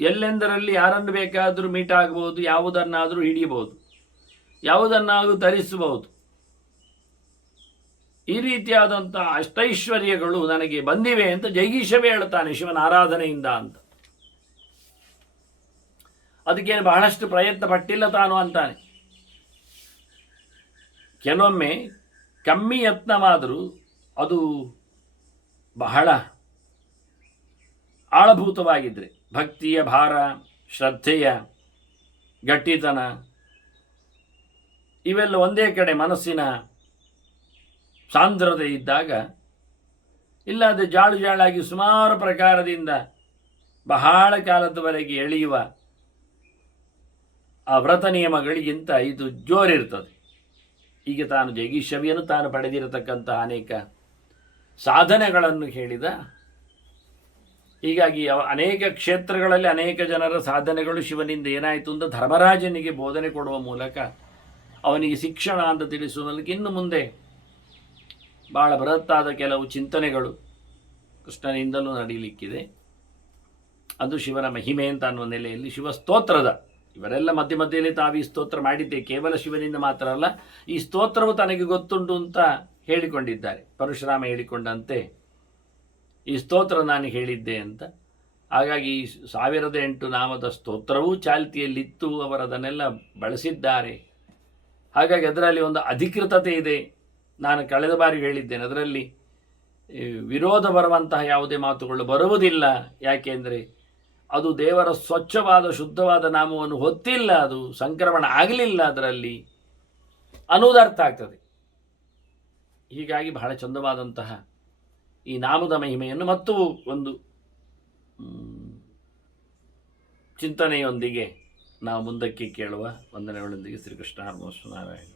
ಎಲ್ಲೆಂದರಲ್ಲಿ ಯಾರನ್ನು ಬೇಕಾದರೂ ಮೀಟ್ ಆಗಬಹುದು, ಯಾವುದನ್ನಾದರೂ ಹಿಡಿಯಬಹುದು. ಯಾವುದನ್ನಾದರೂ ಧರಿಸಬಹುದು. ಈ ರೀತಿಯಾದಂಥ ಅಷ್ಟೈಶ್ವರ್ಯಗಳು ನನಗೆ ಬಂದಿವೆ ಅಂತ ಜೈಗೀಶವೇ ಹೇಳ್ತಾನೆ ಶಿವನ ಆರಾಧನೆಯಿಂದ ಅಂತ. ಅದಕ್ಕೇನು ಬಹಳಷ್ಟು ಪ್ರಯತ್ನ ಪಟ್ಟಿಲ್ಲ ತಾನು ಅಂತಾನೆ. ಕೆಲವೊಮ್ಮೆ ಕಮ್ಮಿ ಯತ್ನವಾದರೂ ಅದು ಬಹಳ ಆಳಭೂತವಾಗಿದ್ದರೆ, ಭಕ್ತಿಯ ಭಾರ, ಶ್ರದ್ಧೆಯ ಗಟ್ಟಿತನ ಇವೆಲ್ಲ ಒಂದೇ ಕಡೆ ಮನಸ್ಸಿನ ಸಾಂದ್ರತೆ ಇದ್ದಾಗ, ಇಲ್ಲದೆ ಜಾಳು ಜಾಳಾಗಿ ಸುಮಾರು ಪ್ರಕಾರದಿಂದ ಬಹಳ ಕಾಲದವರೆಗೆ ಎಳೆಯುವ ಆ ವ್ರತ ನಿಯಮಗಳಿಗಿಂತ ಇದು ಜೋರಿರ್ತದೆ. ಈಗ ತಾನು ಜೈಗೀಶವಿಯನ್ನು ತಾನು ಪಡೆದಿರತಕ್ಕಂತಹ ಅನೇಕ ಸಾಧನೆಗಳನ್ನು ಹೇಳಿದ. ಹೀಗಾಗಿ ಅನೇಕ ಕ್ಷೇತ್ರಗಳಲ್ಲಿ ಅನೇಕ ಜನರ ಸಾಧನೆಗಳು ಶಿವನಿಂದ ಏನಾಯಿತು ಅಂತ ಧರ್ಮರಾಜನಿಗೆ ಬೋಧನೆ ಕೊಡುವ ಮೂಲಕ ಅವನಿಗೆ ಶಿಕ್ಷಣ ಅಂತ ತಿಳಿಸುವ ಮೂಲಕ ಇನ್ನು ಮುಂದೆ ಬಹಳ ಬೃಹತ್ತಾದ ಕೆಲವು ಚಿಂತನೆಗಳು ಕೃಷ್ಣನಿಂದಲೂ ನಡೀಲಿಕ್ಕಿದೆ. ಅದು ಶಿವನ ಮಹಿಮೆ ಅಂತ ಅನ್ನುವ ನೆಲೆಯಲ್ಲಿ ಶಿವಸ್ತೋತ್ರದ ಇವರೆಲ್ಲ ಮಧ್ಯ ಮಧ್ಯದಲ್ಲಿ ತಾವು ಈ ಸ್ತೋತ್ರ ಮಾಡಿದ್ದೆ, ಕೇವಲ ಶಿವನಿಂದ ಮಾತ್ರ ಅಲ್ಲ, ಈ ಸ್ತೋತ್ರವು ತನಗೆ ಗೊತ್ತುಂಟು ಅಂತ ಹೇಳಿಕೊಂಡಿದ್ದಾರೆ. ಪರಶುರಾಮ ಹೇಳಿಕೊಂಡಂತೆ ಈ ಸ್ತೋತ್ರ ನಾನು ಹೇಳಿದ್ದೆ ಅಂತ. ಹಾಗಾಗಿ 1008 ನಾಮದ ಸ್ತೋತ್ರವೂ ಚಾಲ್ತಿಯಲ್ಲಿತ್ತು, ಅವರದನ್ನೆಲ್ಲ ಬಳಸಿದ್ದಾರೆ. ಹಾಗಾಗಿ ಅದರಲ್ಲಿ ಒಂದು ಅಧಿಕೃತತೆ ಇದೆ. ನಾನು ಕಳೆದ ಬಾರಿ ಹೇಳಿದ್ದೇನೆ, ಅದರಲ್ಲಿ ವಿರೋಧ ಬರುವಂತಹ ಯಾವುದೇ ಮಾತುಗಳು ಬರುವುದಿಲ್ಲ. ಯಾಕೆಂದರೆ ಅದು ದೇವರ ಸ್ವಚ್ಛವಾದ ಶುದ್ಧವಾದ ನಾಮವನ್ನು ಹೊತ್ತಿಲ್ಲ, ಅದು ಸಂಕ್ರಮಣ ಆಗಲಿಲ್ಲ ಅದರಲ್ಲಿ ಅನ್ನುವುದರ್ಥ ಆಗ್ತದೆ. ಹೀಗಾಗಿ ಬಹಳ ಚಂದವಾದಂತಹ ಈ ನಾಮದ ಮಹಿಮೆಯನ್ನು ಮತ್ತು ಒಂದು ಚಿಂತನೆಯೊಂದಿಗೆ ನಾವು ಮುಂದಕ್ಕೆ ಕೇಳುವ. ವಂದನೆಗಳೊಂದಿಗೆ ಶ್ರೀಕೃಷ್ಣ ಅರ್ಪಣಮಸ್ತು. ನಾರಾಯಣ.